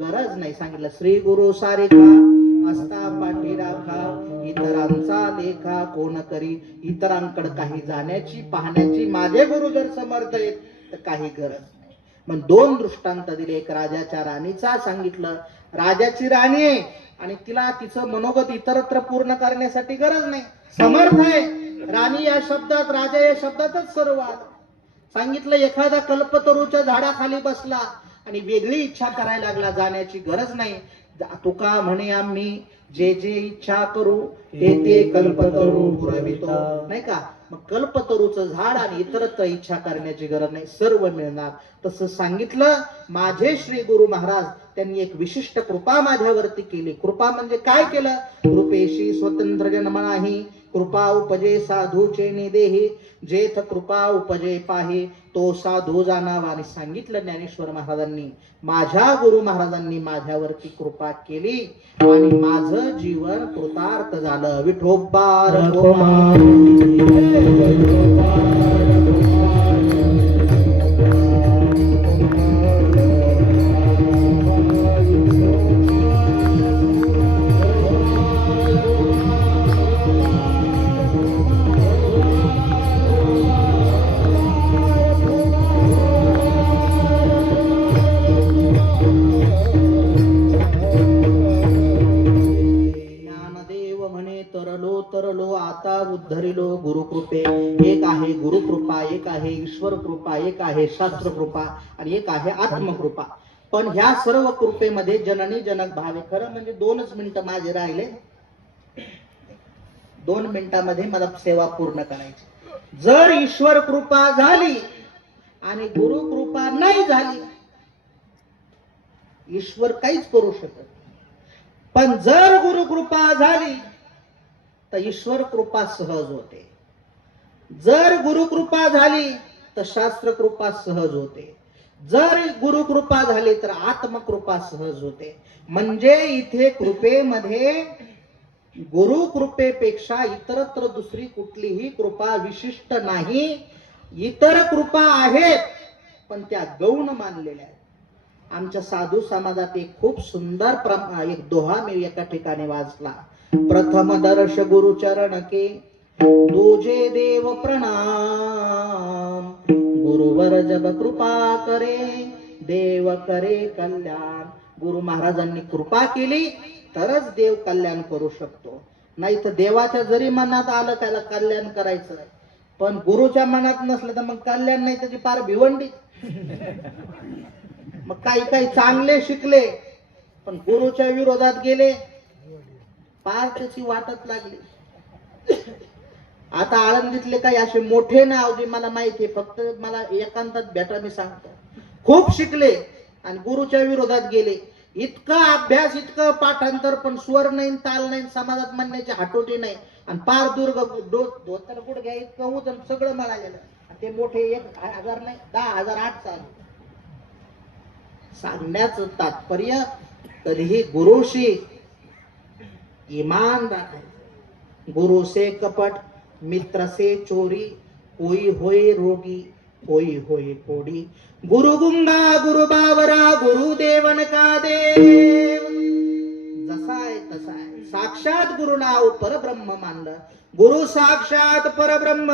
गरज नाही. सांगितलं श्री गुरु सारिका असता पाठी राखा, इतरांचा लेखा कोण करी. इतरांकडे काही जाण्याची पाहण्याची माझे गुरु जर समर्थ आहेत तर काही गरज नाही. मग दोन दृष्टांत दिले. एक राजाच्या राणीचा. सांगितलं राजाची राणी आहे आणि तिला तिचं मनोगत इतरत्र पूर्ण करण्यासाठी गरज नाही, समर्थ आहे. राणी या शब्दात, राजा या शब्दातच सर्व आलं. सांगितलं एखादा कल्पतरूच्या झाडाखाली बसला आणि वेगळी इच्छा करायला लागला, जाण्याची गरज नाही. तुका म्हणे आम्ही जे जे इच्छा करू ते ते कल्पतरू पुरवितो, नाही का? मग कल्पतरूचं झाड आणि इतरत्र इच्छा करण्याची गरज नाही, सर्व मिळणार. तसं सांगितलं माझे श्री गुरु महाराज त्यांनी एक विशिष्ट कृपा माझ्यावरती केली. कृपा म्हणजे काय केलं? कृपेशी स्वतंत्र जन्म नाही, कृपा उपजे साधूचे निदेही, जेथ कृपा उपजे पाही तो साधू जाणावा. आणि सांगितलं ज्ञानेश्वर महाराजांनी, माझ्या गुरु महाराजांनी माझ्यावरती कृपा केली आणि माझं जीवन कृतार्थ झालं. विठोबा उद्धरिलो गुरुकृपे. एक आहे गुरुकृपा, एक आहे ईश्वर कृपा, एक आहे शास्त्र कृपा आणि एक आहे आत्मकृपा. पण ह्या सर्व कृपेमध्ये जननी जनक भाव आहे. खरं म्हणजे 2च मिनिटं माझे राहिले. 2 मिनिटांमध्ये मला सेवा पूर्ण करायची. जर ईश्वर कृपा झाली आणि गुरु कृपा नाही झाली, ईश्वर काहीच करू शकत. पण जर गुरु कृपा झाली तर ईश्वर कृपा सहज होते. जर गुरु कृपा झाली तर शास्त्र कृपा सहज होते. जर गुरु कृपा झाली तर आत्मकृपा सहज होते. म्हणजे इथे कृपेमध्ये गुरु कृपेपेक्षा इतरत्र दुसरी कुठलीही कृपा विशिष्ट नाही. इतर कृपा आहेत पण त्या गौण मानलेल्या आहेत. आमच्या साधू समाजात एक खूप सुंदर एक दोहा मी एका ठिकाणी वाचला. प्रथम दर्श गुरुचरण के, दूजे देव प्रणाम, गुरुवर जब कृपा करे, देव करे कल्याण. गुरु महाराजांनी कृपा केली तरच देव कल्याण करू शकतो. नाही तर देवाच्या जरी मनात आलं त्याला कल्याण करायचं, पण गुरुच्या मनात नसलं तर मग कल्याण नाही, त्याची पार भिवंडी. मग काही चांगले शिकले पण गुरुच्या विरोधात गेले, पार त्याची वाटत लागली. आता आळंदीतले काही असे मोठे नाव जे मला माहिती आहे, फक्त मला एकांतात भेटा, मी सांगतो. खूप शिकले आणि गुरुच्या विरोधात गेले. इतका अभ्यास, इतकं पाठांतर, पण स्वर नाही, ताल नाही, समाजात म्हणण्याची हाटोटी नाही, आणि पार दुर्ग धोतर गुडघ्या इतकं उचल सगळं मिळालेलं. ते मोठे 1,000 नाही 10,008 चालू. सांगण्याचं तात्पर्य कधीही गुरुशी ईमान राखायचं. गुरु से कपट, मित्र से चोरी, कोई होय रोगी, कोई होय कोडी. गुरु गुंगा गुरु बावरा, गुरु देवन का देव. जसा आहे तसा आहे. साक्षात गुरु नाव परब्रह्म मानलं. गुरु साक्षात परब्रह्म.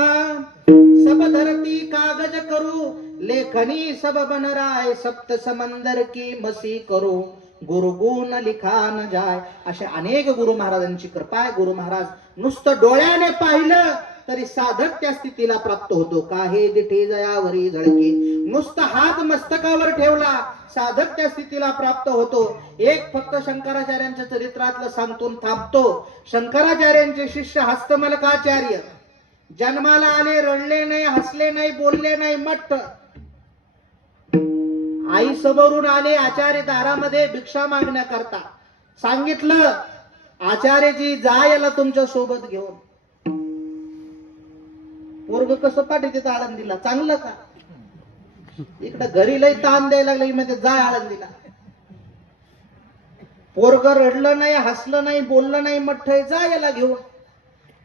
सब धरती कागज करू, लेखनी सब बन राय, सप्त समंदर की मसी करू, गुरु गुण लिखा न जाय. अशा अनेक गुरु महाराजांची कृपा आहे. गुरु महाराज नुसतं डोळ्याने पाहिलं तरी साधक त्या स्थितीला प्राप्त होतो. काहे दिठे जयावरी झळके, नुसतं हात मस्तकावर ठेवला साधक त्या स्थितीला प्राप्त होतो. एक फक्त शंकराचार्यांच्या चरित्रातलं सांगतून थांबतो. शंकराचार्यांचे शिष्य हस्तमलकाचार्य जन्माला आले, रडले नाही, हसले नाही, बोलले नाही, मट्ट. आई समोरून आले आचार्य दारामध्ये भिक्षा मागण्याकरता. सांगितलं आचार्यजी जा याला तुमच्या सोबत घेऊन. पोरग कसं पाठीत आळंदीला, चांगलं का? इकडे घरी लय ताण द्यायला लागला, मध्ये जा आळंदीला. पोरग रडलं नाही, हसलं नाही, बोललं नाही, मठ्ठ, जा याला घेऊन.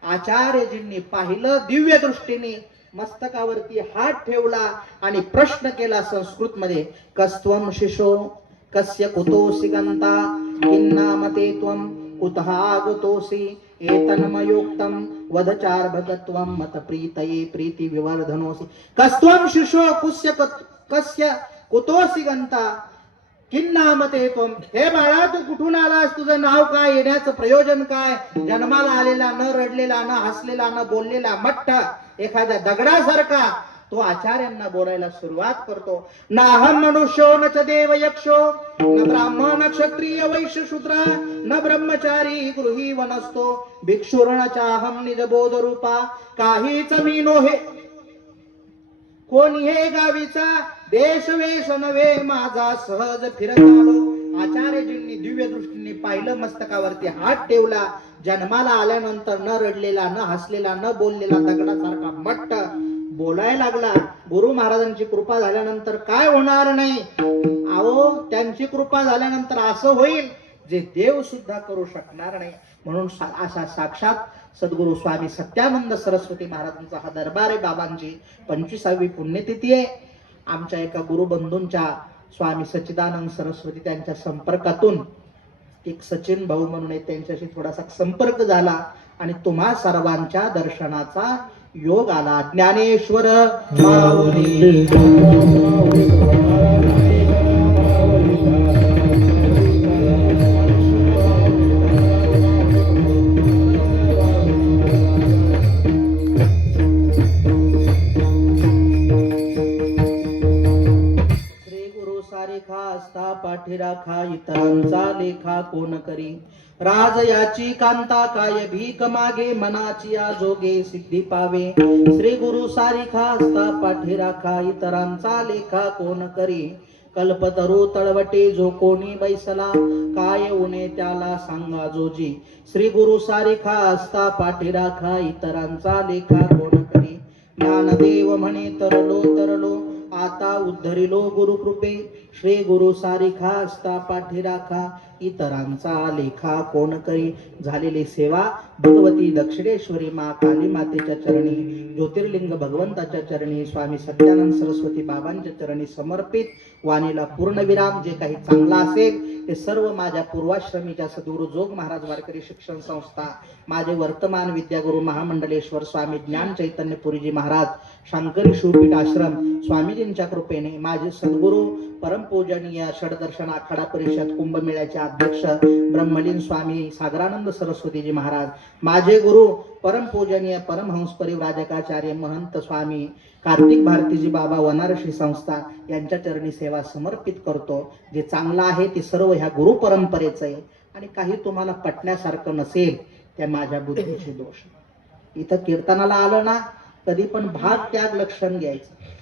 आचार्यजींनी पाहिलं दिव्य दृष्टीने, मस्तकावरती हात ठेवला आणि प्रश्न केला संस्कृत मध्ये. कस्त्वम शिशो कस्य कुतोसी गंता, किन्नामते त्वम कुतः आगतोसी, एतन्मयोक्तम वदचार भगत्वम मत प्रीतये प्रीति विवर्धनोसी. कस्त्वम शिशो कस्य कुतोसी गंता, किन्नामते त्वम. हे बाळा तू कुठून आलास, तुझं नाव काय, येण्याचं प्रयोजन काय? जन्माला आलेला, न रडलेला, न हसलेला, न बोललेला, मठ्ठ एखाद्या दगडासारखा तो आचार्यांना बोलायला सुरुवात करतो. नाहम मनुष्यो न च देव यक्षो, न ब्राह्मण न क्षत्रिय वैश्य शूद्र, न ब्रह्मचारी गृही वनस्तो, भिक्षुर्ण चाहम निज बोध रूपा, काहीच मी नोहे कोणी हे गावीचा, देश वेश नव्हे माझा सहज फिरत आलो. आचार्यजींनी दिव्य दृष्टीने पाहिलं, मस्तकावरती हात ठेवला. जन्माला आल्यानंतर न रडलेला, न हसलेला, न बोललेला, दगडासारखा मट्ट बोलायला लागला. गुरु महाराजांची कृपा झाल्यानंतर काय होणार नाही? अहो त्यांची कृपा झाल्यानंतर असं होईल जे देव सुद्धा करू शकणार नाही. म्हणून असा साक्षात सद्गुरु स्वामी सत्यानंद सरस्वती महाराजांचा हा दरबार आहे. बाबांची 25वी पुण्यतिथी आहे. आमच्या एका गुरुबंधूंच्या स्वामी सच्चिदानंद सरस्वती त्यांच्या संपर्कातून एक सचिन भाऊ म्हणून आहे, त्यांच्याशी थोडासा संपर्क झाला आणि तुम्हा सर्वांच्या दर्शनाचा योग आला. ज्ञानेश्वर माऊली. श्री गुरु सारी खास्ता पाठी राखा, इतरांचा लेखा कोण करी राज याची कांता काय भीक मागे मनाची आजोगे सिद्धी पावे श्री गुरु सारिखा असता पाठी राखा इतरांचा लेखा कोण करी कल्पतरू तळवटे जो कोणी बैसला काय उणे त्याला सांगा जोजी श्री गुरु सारिखा असता पाठी राखा इतरांचा लेखा कोण करी ज्ञानदेव म्हणे तरलो आता उद्धरिलो गुरु कृपे श्री गुरु सारिखा असता पाठी राखा इतरांचा लेखा कोण करी झालेली सेवा भगवती दक्षिणेश्वरी मा काली मातेच्या चरणी ज्योतिर्लिंग भगवंताच्या चरणी स्वामी सत्यानंद सरस्वती बाबांच्या चरणी समर्पित वाणीला पूर्णविराम जे काही चांगला असेल ते सर्व माझ्या पूर्वाश्रमीच्या सद्गुरु जोग महाराज वारकरी शिक्षण संस्था माझे वर्तमान विद्यागुरु महामंडलेश्वर स्वामी ज्ञान चैतन्य पुरीजी महाराज शंकरी शिवपीठ आश्रम स्वामीजींच्या कृपेने माझे सद्गुरु परमपूजनीय षडदर्शन आखाडा परिषद कुंभमेळ्याचे अध्यक्ष ब्रह्मलीन स्वामी सागरानंद सरस्वतीजी महाराज माझे गुरु परमपूजनीय परमहंस परिव्राजकाचार्य महंत स्वामी कार्तिक भारतीजी बाबा वनारसी संस्था यांच्या चरणी सेवा समर्पित करतो जे चांगलं आहे ते सर्व ह्या गुरु परंपरेचं आहे आणि काही तुम्हाला पटण्यासारखं नसेल त्या माझ्या बुद्धीचे दोष इथं कीर्तनाला आलं ना कधी पण भाग त्याग लक्षण घ्यायचं